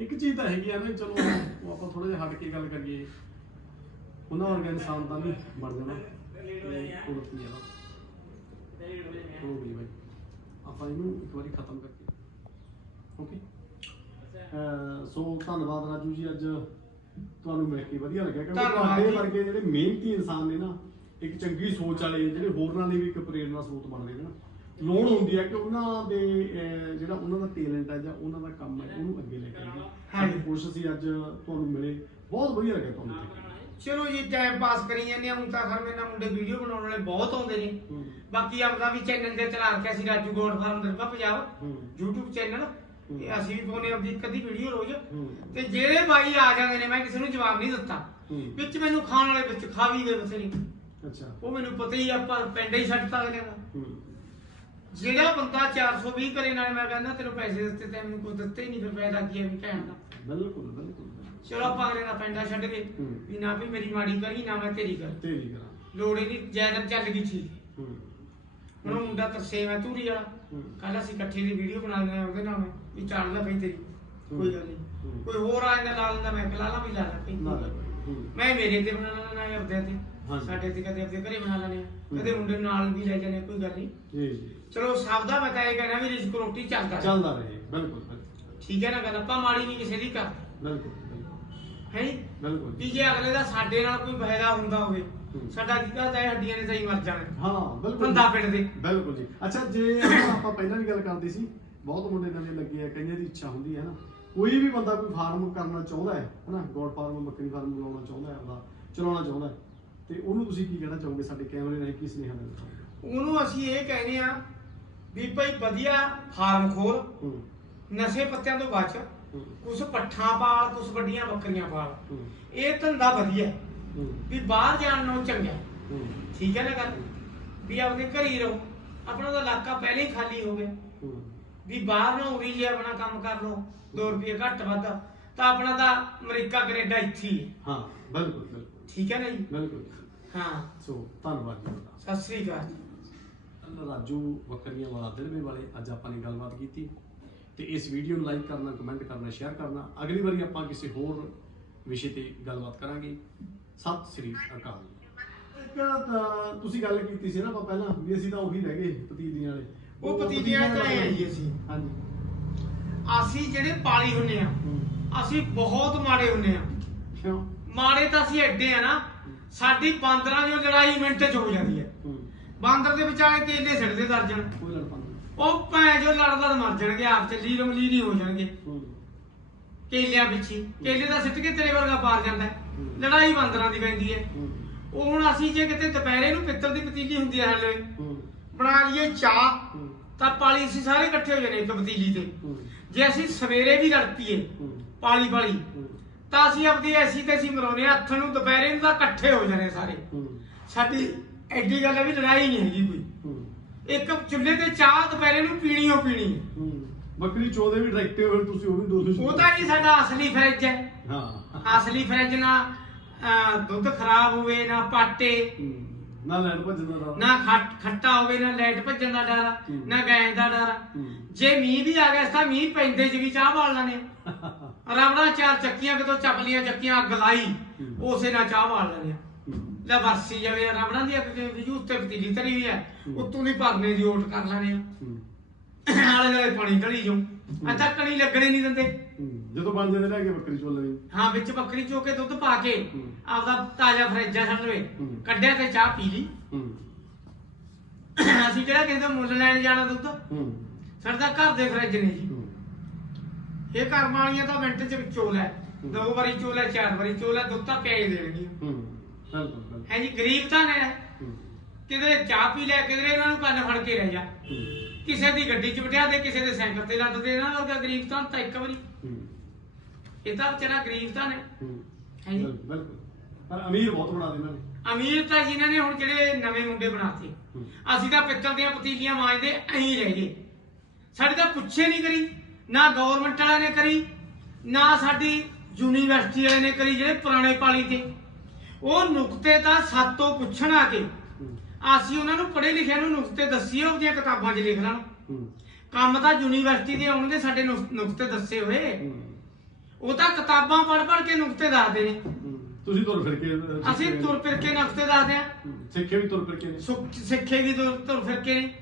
Speaker 1: ਇੱਕ ਚੀਜ਼ ਤਾਂ ਹੈਗੀ ਆ ਨਾ ਚਲੋ ਉਹ ਆਪਾਂ ਥੋੜਾ ਜਿਹਾ ਹਟ ਕੇ ਗੱਲ ਕਰੀਏ। ਉਹਨਾਂ ਵਰਗਾ ਇਨਸਾਨ ਤਾਂ ਨਹੀਂ ਬਣ ਜਾਣਾ। ਤੇ ਕੁਦਰਤੀ ਆ ਹੋ ਗਈ ਬਾਈ ਆਪਾਂ ਇਹਨੂੰ ਇੱਕ ਵਾਰੀ ਖਤਮ ਕਰਕੇ। ਓਕੇ? ਸੋ ਧੰਨਵਾਦ ਰਾਜੂ ਜੀ ਅੱਜ ਤੁਹਾਨੂੰ ਮਿਲ ਕੇ ਵਧੀਆ ਲੱਗਿਆ। ਕਿਉਂਕਿ
Speaker 2: ਧੰਨਵਾਦ
Speaker 1: ਤੁਹਾਡੇ
Speaker 2: ਜੀ।
Speaker 1: ਵਰਗੇ ਜਿਹੜੇ ਮਿਹਨਤੀ ਇਨਸਾਨ ਨੇ ਨਾ ਇੱਕ ਚੰਗੀ ਸੋਚ ਵਾਲੇ ਜਿਹੜੇ ਹੋਰਨਾਂ ਲਈ ਵੀ ਇੱਕ ਪ੍ਰੇਰਨਾ ਸਰੋਤ ਬਣਦੇ ਨੇ ਨਾ। ਲੋੜ ਹੁੰਦੀ ਹੈ ਕਿ ਉਹਨਾਂ ਦੇ ਅਹ, ਜਿਹੜਾ ਉਹਨਾਂ ਦਾ ਟੈਲੈਂਟ ਹੈ ਜਾਂ ਉਹਨਾਂ ਦਾ ਕੰਮ ਹੈ ਉਹਨੂੰ ਅੱਗੇ ਲੈ ਕੇ ਆਈਏ।
Speaker 2: ਹਾਂਜੀ।
Speaker 1: ਸਾਡੀ ਕੋਸ਼ਿਸ਼ ਸੀ ਅੱਜ ਤੁਹਾਨੂੰ ਮਿਲੇ। ਬਹੁਤ ਵਧੀਆ ਲੱਗਿਆ ਤੁਹਾਨੂੰ ਦੇਖ ਕੇ।
Speaker 2: ਚਲੋ ਜੀ ਟਾਈਮ ਪਾਸ ਕਰੀ ਜਾਂਦੇ ਹਾਂ। ਹੁਣ ਤਾਂ ਖਰ ਮੇਰੇ ਨਾਲ ਮੁੰਡੇ ਵੀਡੀਓ ਬਣਾਉਣ ਵਾਲੇ ਬਹੁਤ ਆਉਂਦੇ ਨੇ।
Speaker 1: ਹੂੰ।
Speaker 2: ਬਾਕੀ ਆਪਦਾ ਵੀ ਚੈਨਲ ਤੇ ਚਲਾ ਰੱਖਿਆ ਸੀ ਰਾਜੂ ਗੋਡ ਫਾਰਮ ਦਰਬਾ ਪੰਜਾਬ।
Speaker 1: ਹੂੰ।
Speaker 2: YouTube ਚੈਨਲ ਤੇ ਅਸੀਂ ਵੀ ਪਾਉਨੇ ਆਪਦੀ ਅੱਧੀ ਵੀਡੀਓ ਰੋਜ਼।
Speaker 1: ਹੂੰ।
Speaker 2: ਤੇ ਜਿਹੜੇ ਬਾਈ ਆ ਜਾਂਦੇ ਨੇ ਮੈਂ ਕਿਸੇ ਨੂੰ ਜਵਾਬ ਨਹੀਂ ਦਿੱਤਾ।
Speaker 1: ਹੂੰ।
Speaker 2: ਵਿੱਚ ਮੈਨੂੰ ਖਾਣ ਵਾਲੇ ਵਿੱਚ ਖਾ ਵੀ ਗਏ ਬਥੇਰੇ।
Speaker 1: ਅੱਛਾ।
Speaker 2: ਉਹ ਮੈਨੂੰ ਪਤਾ ਹੀ ਆ, ਆਪਾਂ ਪਿੰਡ ਹੀ ਛੱਡਤਾ ਅਗਲੇ ਦਾ।
Speaker 1: ਹੂੰ।
Speaker 2: ਜਿਹੜਾ ਬੰਦਾ 420 ਕਰੇ ਨਾਲ ਮੈਂ ਕਹਿੰਦਾ ਤੈਨੂੰ ਪੈਸੇ ਦਿੱਤੇ ਤੇ ਮੈਨੂੰ ਕੋਈ ਦਿੱਤੇ ਹੀ ਨਹੀਂ ਫਿਰ ਫਾਇਦਾ ਕੀ ਹੈ ਵੀ ਕਹਿਣ ਦਾ
Speaker 1: ਬਿਲਕੁਲ ਬਿਲਕੁਲ
Speaker 2: ਚਲੋ ਆਪਾਂ ਅਗਲੇ ਦਾ ਪਿੰਡਾ ਛੱਡ ਕੇ
Speaker 1: ਹੂੰ।
Speaker 2: ਵੀ ਨਾ ਵੀ ਮੇਰੀ ਮਾੜੀ ਕਰੀ ਨਾ ਮੈਂ ਤੇਰੀ ਕਰ।
Speaker 1: ਤੇਰੀ ਕਰਾਂ।
Speaker 2: ਲੋੜ ਹੀ ਨਹੀਂ ਜਾਇਦਾਦ ਚੱਲ ਗਈ
Speaker 1: ਹੂੰ।
Speaker 2: ਹੁਣ ਉਹ ਮੁੰਡਾ ਤਰਸੇ ਮੈਂ ਧੂਰੀ ਵਾਲਾ।
Speaker 1: ਹੂੰ।
Speaker 2: ਕੱਲ ਅਸੀਂ ਇਕੱਠੇ ਦੀ ਵੀਡੀਓ ਬਣਾ ਲੈਣਾ ਉਹਦੇ ਨਾਲ ਮੈਂ ਵੀ ਚੱਲਦਾ ਪਈ ਤੇਰੀ ਕੋਈ ਗੱਲ ਨਹੀਂ।
Speaker 1: ਹੂੰ।
Speaker 2: ਕੋਈ ਹੋਰ ਆ ਜਾਂਦਾ ਲਾ ਲੈਂਦਾ ਮੈਂ ਕਲਾ ਲਾ ਵੀ ਲਾ ਲਾ ਕੋਈ
Speaker 1: ਨਾ। ਹੂੰ।
Speaker 2: ਮੈਂ ਮੇਰੇ ਤੇ ਬਣਾ ਲੈਣਾ ਨਾ ਆਪਦੇ ਤੇ।
Speaker 1: ਹਾਂਜੀ।
Speaker 2: ਸਾਡੇ ਤੇ ਕਦੇ ਆਪਦੇ ਘਰੇ ਬਣਾ ਲੈਣੇ ਆ। ਕਦੇ ਮੁੰਡੇ ਨੂੰ ਨਾਲ ਵੀ ਲੈ ਆ, ਕੋਈ ਗੱਲ ਨਹੀਂ।
Speaker 1: ਜੀ ਜੀ।
Speaker 2: ਚਲੋ ਸਭ ਦਾ ਤਾਂ ਇਹ ਕਹਿਣਾ ਵੀ ਰਿਸਕ ਰੋਟੀ ਚੱਲਦਾ ਰਹੇ।
Speaker 1: ਚੱਲਦਾ ਰਹੇ ਬਿਲਕੁਲ ਬਿਲਕੁਲ।
Speaker 2: ਠੀਕ ਹੈ ਨਾ ਗੱਲ ਆਪਾਂ ਮਾੜੀ ਨਹੀਂ ਕਿਸੇ ਦੀ ਕਰਦੇ
Speaker 1: ਬਿਲਕੁਲ
Speaker 2: ਹੈ
Speaker 1: ਬਿਲਕੁਲ।
Speaker 2: ਵੀ ਜੇ ਅਗਲੇ ਦਾ ਸਾਡੇ ਨਾਲ ਕੋਈ ਫਾਇਦਾ ਹੁੰਦਾ ਹੋਵੇ
Speaker 1: ਹੂੰ।
Speaker 2: ਸਾਡਾ ਕੀ ਕਹਦਾ ਹੈ ਹੱਡੀਆਂ ਨੇ ਸਹੀ ਮਰ ਜਾਣਾ।
Speaker 1: ਹਾਂ ਬਿਲਕੁਲ
Speaker 2: ਬੰਦਾ ਪਿੰਡ ਦੇ।
Speaker 1: ਬਿਲਕੁਲ ਜੀ। ਅੱਛਾ ਜੇ ਆਪਾਂ ਆਪਾਂ ਪਹਿਲਾਂ ਵੀ ਗੱਲ ਕਰਦੇ ਸੀ ਬਹੁਤ ਮੁੰਡੇ ਨਵੇਂ ਲੱਗੇ ਆ ਕਈਆਂ ਦੀ ਇੱਛਾ ਹੁੰਦੀ ਹੈ ਨਾ। ਕੋਈ ਵੀ ਬੰਦਾ ਕੋਈ ਫਾਰਮ ਕਰਨਾ ਚਾਹੁੰਦਾ ਹੈ ਹਨਾ? ਗੋਡ ਫਾਰਮ ਬੱਕਰੀ ਫਾਰਮ ਲਾਉਣਾ ਚਾਹੁੰਦਾ ਹੈ ਆਪਦਾ ਚਲਾਉਣਾ ਚਾਹੁੰਦਾ ਹੈ। ਤੇ ਉਹਨੂੰ ਤੁਸੀਂ ਕੀ ਕਹਿਣਾ ਚਾਹੋਗੇ ਸਾਡੇ ਕੈਮਰੇ ਨਾਲ ਕੀ ਸੁਨੇਹਾ ਦੇਣਾ ਚਾਹੋਗੇ?
Speaker 2: ਉਹਨੂੰ ਅਸੀਂ ਇਹ ਕਹਿੰਦੇ ਆ ਵੀ ਭਾਈ ਵਧੀਆ ਫਾਰਮ ਖੋਲ
Speaker 1: ਹੂੰ।
Speaker 2: ਨਸ਼ੇ ਪੱਤਿਆਂ ਤੋਂ ਬਚ
Speaker 1: ਹੂੰ।
Speaker 2: ਕੁਛ ਪੱਠਾਂ ਪਾਲ ਕੁਛ ਵੱਡੀਆਂ ਬੱਕਰੀਆਂ ਪਾਲ।
Speaker 1: ਹੂੰ।
Speaker 2: ਇਹ ਧੰਦਾ ਵਧੀਆ। ਹੈ। ਵੀ ਬਾਹਰ ਜਾਣ ਨਾਲੋਂ ਚੰਗਾ। ਹੈ। ਠੀਕ ਹੈ ਨਾ ਗੱਲ? ਵੀ ਆਪਣੇ ਘਰ ਹੀ ਰਹੋ। ਆਪਣਾ ਤਾਂ ਇਲਾਕਾ ਪਹਿਲੇ ਹੀ ਖਾਲੀ ਹੋ ਗਿਆ।
Speaker 1: ਹੂੰ।
Speaker 2: ਵੀ ਬਾਹਰ ਨਾ ਉਰੀ ਜੇ ਆਪਣਾ ਕੰਮ ਕਰ ਲਓ। 2 ਰੁਪਏ ਘੱਟ ਵੱਧ। ਤਾਂ ਆਪਣਾ ਤਾਂ ਅਮਰੀਕਾ ਕੈਨੇਡਾ ਇੱਥੇ ਹੀ ਹੈ।
Speaker 1: ਹਾਂ ਬਿਲਕੁਲ ਬਿਲਕੁਲ।
Speaker 2: ਠੀਕ ਹੈ ਨਾ ਜੀ?
Speaker 1: ਬਿਲਕੁਲ।
Speaker 2: ਹਾਂ।
Speaker 1: ਸੋ ਧੰਨਵਾਦ ਜੀ ਤੁਹਾਡਾ।
Speaker 2: ਸਤਿ ਸ੍ਰੀ ਅਕਾਲ ਜੀ।
Speaker 1: ਰਾਜੂ ਬੱਕਰੀਆਂ ਵਾਲਾ ਦਿਲਵੇ ਵਾਲੇ ਅੱਜ ਆਪਾਂ ਨੇ ਗੱਲਬਾਤ ਕੀਤੀ। ਤੇ ਇਸ ਵੀਡੀਓ ਨੂੰ ਲਾਈਕ ਕਰਨਾ ਕਮੈਂਟ ਕਰਨਾ ਸ਼ੇਅਰ ਕਰਨਾ। ਅਗਲੀ ਵਾਰੀ ਆਪਾਂ ਕਿਸੇ ਹੋਰ ਵਿਸ਼ੇ ਤੇ ਗੱਲਬਾਤ ਕਰਾਂਗੇ। ਸਤਿ ਸ੍ਰੀ ਅਕਾਲ ਇੱਕ ਤੁਸੀਂ ਗੱਲ ਕੀਤੀ ਸੀ ਨਾ ਆਪਾਂ ਪਹਿਲਾਂ ਵੀ ਅਸੀਂ ਤਾਂ ਉਹੀ ਰਹਿ ਗਏ ਪਤੀਲੀਆਂ ਵਾਲੇ।
Speaker 2: ਉਹ ਪਤੀਲੀਆਂ ਤਾਂ ਆਏ ਆ ਜੀ ਅਸੀਂ।
Speaker 1: ਹਾਂਜੀ।
Speaker 2: ਅਸੀਂ ਜਿਹੜੇ ਪਾਲੀ ਹੁੰਨੇ ਆ
Speaker 1: ਹੂੰ।
Speaker 2: ਅਸੀਂ ਬਹੁਤ ਮਾੜੇ ਹੁੰਨੇ ਆ।
Speaker 1: ਕਿਉਂ?
Speaker 2: ਮਾੜੇ ਤਾਂ ਅਸੀਂ ਐਡੇ ਆ ਨਾ ਸਾਡੀ ਬਾਂਦਰਾਂ ਦੀ ਲੜਾਈ ਮਿੰਟ ਚ ਹੋ ਜਾਂਦੀ ਹੈ। ਬਾਂਦਰ ਦੇ ਵਿਚਾਲੇ ਕੇਲੇ ਛੱਡਦੇ ਦਰਜਨ।
Speaker 1: ਕੋਈ ਲੜ ਪਾਉਂਦਾ
Speaker 2: ਉਹ ਭੈ ਜੋ ਲੜਦਾ ਮਰ ਜਾਣਗੇ ਆਪ ਚ ਲੀਰਮ ਲੀਰੀ ਹੋ ਜਾਣਗੇ। ਕੇਲਿਆਂ ਪਿੱਛੇ ਕੇਲੇ ਦਾ ਸਿੱਟ ਕੇ ਤੇਰੇ ਵਰਗਾ ਪਾਰ ਜਾਂਦਾ। ਲੜਾਈ ਬਾਂਦਰਾਂ ਦੀ ਪੈਂਦੀ ਹੈ। ਉਹ ਹੁਣ ਅਸੀਂ ਜੇ ਕਿਤੇ ਦੁਪਹਿਰੇ ਨੂੰ ਪਿੱਤਲ ਦੀ ਪਤੀਲੀ ਹੁੰਦੀ ਹੈ ਹਲੇ ਬਣਾ ਲਈਏ ਚਾਹ ਤਾਂ ਪਾਲੀ ਅਸੀਂ ਸਾਰੇ ਇਕੱਠੇ ਹੋ ਜਾਣੇ ਇੱਕ ਪਤੀਲੀ ਤੇ। ਜੇ ਅਸੀਂ ਸਵੇਰੇ ਵੀ ਲੜ ਪਈਏ
Speaker 1: ਹੂੰ।
Speaker 2: ਪਾਲੀ ਪਾਲੀ ਤਾਂ ਅਸੀਂ ਆਪਦੀ ਐਸੀ ਤੇ ਅਸੀਂ ਮਰਾਉਨੇ ਹੱਥ ਨੂੰ ਦੁਪਹਿਰੇ ਨੂੰ ਤਾਂ ਇਕੱਠੇ ਹੋ ਜਾਣੇ ਸਾਰੇ। ਸਾਡੀ ਐਡੀ ਗੱਲ ਹੈ ਵੀ ਲੜਾਈ ਨਹੀਂ ਹੈਗੀ ਕੋਈ। ਇੱਕ ਚੁੱਲ੍ਹੇ ਤੇ ਚਾਹ ਦੁਪਹਿਰੇ ਨੂੰ ਪੀਣੀ ਹੋ। ਪੀਣੀ ਹੈ।
Speaker 1: ਬੱਕਰੀ ਚੋਦੇ ਵੀ ਡਾਇਰੈਕਟਿਵ ਫਿਰ ਤੁਸੀਂ ਉਹ ਵੀ ਦੋਸਤ
Speaker 2: ਉਹ ਤਾਂ ਜੀ ਸਾਡਾ ਅਸਲੀ ਫਰਿੱਜ ਹੈ।
Speaker 1: ਹਾਂ।
Speaker 2: ਅਸਲੀ ਫਰਿੱਜ ਨਾ ਦੁੱਧ ਖਰਾਬ ਹੋਵੇ ਨਾ ਪਾਟੇ।
Speaker 1: ਨਾ ਲੈਣ ਭੱਜਣ ਦਾ ਡਰ।
Speaker 2: ਨਾ ਖੱਟ- ਹੋਵੇ ਨਾ ਲਾਈਟ ਭੱਜਣ ਦਾ ਡਰ। ਨਾ ਗੈਸ ਦਾ ਡਰ। ਜੇ ਮੀਂਹ ਵੀ ਆ ਗਿਆ ਤਾਂ ਮੀਂਹ ਪੈਂਦੇ ਚ ਵੀ ਚਾਹ ਬਾਲ ਲੈਣੇ। ਰਬੜਾ ਚਾਰ ਚੱਕੀਆਂ ਕਿਤੋਂ ਚੱਪਲੀਆਂ ਚੱਕੀਆਂ ਅੱਗ ਲਾਈ। ਉਸੇ ਨਾਲ ਚਾਹ ਬਾਲ ਲੈਣੇ। ਲੈ ਵਰਸੀ ਜਾਵੇ ਰਬੜਾਂ ਦੀ ਅੱਗ ਵੀ ਉੱਤੇ ਪਤੀਲੀ ਧਰੀ ਹੋਈ ਹੈ। ਉੱਤੋਂ ਦੀ ਭਰਨੇ ਦੀ ਓਟ ਕਰ ਲੈਣੇ ਆ। ਆਲੇ ਦੁਆਲੇ ਪਾਣੀ ਢਲੀ ਜਾਉ ਅੱਧਾ ਕਣੀ ਲੱਗਣੇ ਨਹੀਂ ਦਿੰਦੇ।
Speaker 1: ਜਦੋਂ ਬਣ ਜਾਂਦੇ ਲੈ ਕੇ ਬੱਕਰੀ ਚੋਲ ਲੈਣੀ
Speaker 2: ਹਾਂ ਵਿੱਚ ਬੱਕਰੀ ਚੋ ਕੇ ਦੁੱਧ ਪਾ ਕੇ। ਆਪਦਾ ਤਾਜ਼ਾ ਫਰਿੱਜਾ ਛੱਡ ਲਵੇ। ਕੱਢਿਆ ਤੇ ਚਾਹ ਪੀ ਲਈ। ਅਸੀਂ ਕਿਹੜਾ ਕਿਸੇ ਤੋਂ ਮੁੱਲ ਲੈਣ ਜਾਣਾ ਦੁੱਧ? ਸਾਡਾ ਘਰ ਦੇ ਫਰਿੱਜ ਨੇ ਜੀ। ਇਹ ਘਰ ਵਾਲੀਆਂ ਤਾਂ ਮਿੰਟ ਚ ਚੋਲ ਹੈ। ਦੋ ਵਾਰੀ ਚੋਲ ਹੈ ਚਾਰ ਵਾਰੀ ਚੋਲ ਹੈ ਦੁੱਧ ਤਾਂ ਪਿਆ ਹੀ ਦੇਣਗੇ
Speaker 1: ਹੂੰ ਬਿਲਕੁਲ ਬਿਲਕੁਲ
Speaker 2: ਹੈ ਜੀ ਗਰੀਬ ਤਾਂ ਨੇ
Speaker 1: ਹੂੰ।
Speaker 2: ਕਿਧਰੇ ਚਾਹ ਪੀ ਲੈ ਕਿਧਰੇ ਇਹਨਾਂ ਨੂੰ ਕੰਨ ਫੜ ਕੇ ਰਹਿ ਜਾ
Speaker 1: ਹੂੰ।
Speaker 2: ਕਿਸੇ ਦੀ ਗੱਡੀ 'ਚ ਬਿਠਾ ਦੇ ਕਿਸੇ ਦੇ ਸਾਈਕਲ ਤੇ ਲੱਦ ਦੇ ਨਾ ਵਰਗਾ ਗਰੀਬ ਤਾਂ ਤਾਂ ਇੱਕ ਵਾਰੀ
Speaker 1: ਹੂੰ।
Speaker 2: ਇਹ ਤਾਂ ਵਿਚਾਰਾ ਗਰੀਬ ਤਾਂ ਨੇ
Speaker 1: ਹੂੰ।
Speaker 2: ਹੈ ਜੀ
Speaker 1: ਬਿਲਕੁਲ ਬਿਲਕੁਲ। ਪਰ ਅਮੀਰ ਬਹੁਤ ਬਣਾ ਦੇ ਇਹਨਾਂ ਨੇ
Speaker 2: ਅਮੀਰ ਤਾਂ ਜਿਨ੍ਹਾਂ ਨੇ ਹੁਣ ਜਿਹੜੇ ਨਵੇਂ ਮੁੰਡੇ ਬਣਾਤੇ
Speaker 1: ਹੂੰ।
Speaker 2: ਅਸੀਂ ਤਾਂ ਪਿੱਤਲ ਦੀਆਂ ਪਤੀਲੀਆਂ ਮਾਂਜਦੇ ਐਂ ਰਹਿ ਗਏ ਸਾਡੀ ਤਾਂ ਪੁੱਛੇ ਨਹੀਂ ਕਰੀ ਨਾ ਗਵਰਨਮੈਂਟ ਵਾਲਿਆਂ ਨੇ ਕਰੀ ਨਾ ਸਾਡੀ ਯੂਨੀਵਰਸਿਟੀ ਵਾਲਿਆਂ ਨੇ ਕਰੀ ਜਿਹੜੇ ਪੁਰਾਣੇ ਪਾਲੀ ਤੇ ਉਹ ਨੁਕਤੇ ਤਾਂ ਸਾਤੋਂ ਪੁੱਛਣ ਆ ਕੇ। ਅਸੀਂ ਉਹਨਾਂ ਨੂੰ ਪੜ੍ਹੇ ਲਿਖਿਆ ਨੂੰ ਨੁਕਤੇ ਦੱਸੀਏ ਉਹਦੀਆਂ ਕਿਤਾਬਾਂ 'ਚ ਲਿਖ ਲੈਣ। ਕੰਮ ਤਾਂ ਯੂਨੀਵਰਸਿਟੀ ਦੇ ਆਉਣਗੇ ਸਾਡੇ ਨੁਕ- ਨੁਕਤੇ ਦੱਸੇ ਹੋਏ। ਉਹ ਤਾਂ ਕਿਤਾਬਾਂ ਪੜ੍ਹ ਪੜ੍ਹ ਕੇ ਨੁਕਤੇ ਦੱਸਦੇ ਨੇ।
Speaker 1: ਤੁਸੀਂ ਤੁਰ ਫਿਰ ਕੇ
Speaker 2: ਅਸੀਂ ਤੁਰ ਫਿਰ ਕੇ ਨੁਕਤੇ ਦੱਸਦੇ ਆ।
Speaker 1: ਸਿੱਖੇ ਵੀ ਤੁਰ ਫਿਰ ਕੇ ਨੇ
Speaker 2: ਸੁੱਖ- ਵੀ ਤੁਰ ਫਿਰ ਕੇ ਨੇ।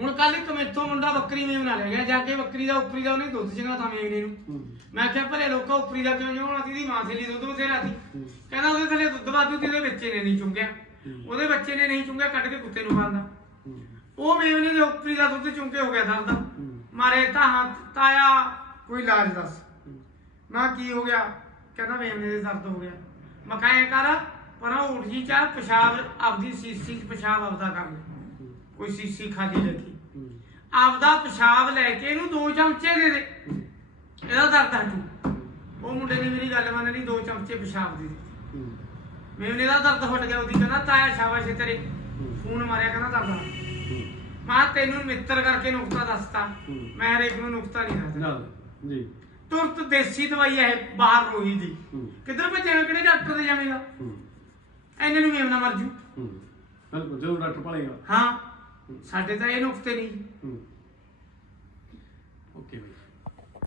Speaker 2: ਹੁਣ ਕੱਲ ਇੱਕ ਮੇਥੋਂ ਮੁੰਡਾ ਬੱਕਰੀ ਮੇਮ ਨਾ ਲੈ ਗਿਆ ਜਾ ਕੇ ਬੱਕਰੀ ਦਾ ਉੱਪਰੀ ਦਾ ਉਹਨੇ ਦੁੱਧ ਚੰਗਾ ਤਾਂ ਮੇਮਨੇ ਨੂੰ। ਮੈਂ ਕਿਹਾ ਭਲੇ ਲੋਕਾਂ ਉੱਪਰੀ ਦਾ ਕਿਉਂ ਜਮਾਉਣਾ ਸੀ ਦੀ ਮਾਂ ਸੀ ਦੁੱਧ ਬਥੇਰਾ ਸੀ। ਕਹਿੰਦਾ ਉਹਦੇ ਥੱਲੇ ਦੁੱਧ ਵਾਧੂ ਤੇ ਉਹਦੇ ਬੱਚੇ ਨੇ ਨਹੀਂ ਚੁੰਗਿਆ। ਉਹਦੇ ਬੱਚੇ ਨੇ ਨਹੀਂ ਚੁੰਗਿਆ ਕੱਢ ਕੇ ਕੁੱਤੇ ਨੂੰ ਮਾਰਦਾ। ਉਹ ਮੇਮਨੇ ਦੇ ਉੱਪਰੀ ਦਾ ਦੁੱਧ ਚੁੰਗੇ ਹੋ ਗਿਆ ਦਰਦ
Speaker 1: ਹੂੰ।
Speaker 2: ਮਾਰੇ ਤਾਂ ਹੱਥ ਤਾਇਆ ਕੋਈ ਇਲਾਜ ਦੱਸ ਕਿਹਾ ਕੀ ਹੋ ਗਿਆ ਕਹਿੰਦਾ ਮੇਮਨੇ ਦੇ ਦਰਦ ਹੋ ਗਿਆ ਮੈਂ ਕਿਹਾ ਕਰ ਪਰ ਉਹ ਉੱਠ ਜੀ ਚਾਹ ਪਿਸ਼ਾਬ ਆਪਦੀ ਸੀਸੀ ਚ ਪਿਸ਼ਾਬ ਆਪਦਾ ਕਰ ਲੈ। ਕੋਈ ਸੀਸੀ ਖਾਲੀ ਰੱਖੀ। ਆਪਦਾ ਪਿਸ਼ਾਬ ਲੈ ਕੇ ਇਹਨੂੰ ਦੋ ਚਮਚੇ ਦੇ ਦੇ। ਇਹਦਾ ਦਰਦ ਹਟੂ ਉਹ ਮੁੰਡੇ ਨੇ ਮੇਰੀ ਗੱਲ ਮੰਨ ਲਈ ਦੋ ਚਮਚੇ ਪਿਸ਼ਾਬ ਦੇ ਦਿੱਤੇ। ਮੈਨੂੰ ਇਹਦਾ ਦਰਦ ਹਟ ਗਿਆ ਉਹਦੀ ਕਹਿੰਦਾ ਤਾਇਆ ਸ਼ਾਬਾਸ਼ ਏ ਤੇਰੇ। ਫੋਨ ਮਾਰਿਆ ਕਹਿੰਦਾ ਦਰਦ। ਮੈਂ ਤੈਨੂੰ ਮਿੱਤਰ ਕਰਕੇ ਨੁਕਤਾ ਦੱਸਤਾ। ਮੈਂ ਹਰੇਕ ਨੂੰ ਨੁਕਤਾ ਨਹੀਂ ਦੱਸਦਾ
Speaker 1: ਜੀ
Speaker 2: ਤੁਰਤ ਦੇਸੀ ਦਵਾਈ ਹੈ ਬਾਹਰ ਰੋਹੀ ਦੀ। ਕਿੱਧਰ ਭੱਜੇਗਾ ਕਿਹੜੇ ਡਾਕਟਰ ਦੇ ਜਾਵੇਂਗਾ। ਐਨੇ ਨੂੰ ਮੇਮਨਾ ਮਰ ਜੂ।
Speaker 1: ਬਿਲਕੁਲ ਜਦੋਂ ਡਾਕਟਰ ਭਾਲੇਗਾ
Speaker 2: ਹਾਂ ਸਾਡੇ ਤਾਂ ਇਹ ਨੁਕਤੇ ਨਹੀਂ।
Speaker 1: ਓਕੇ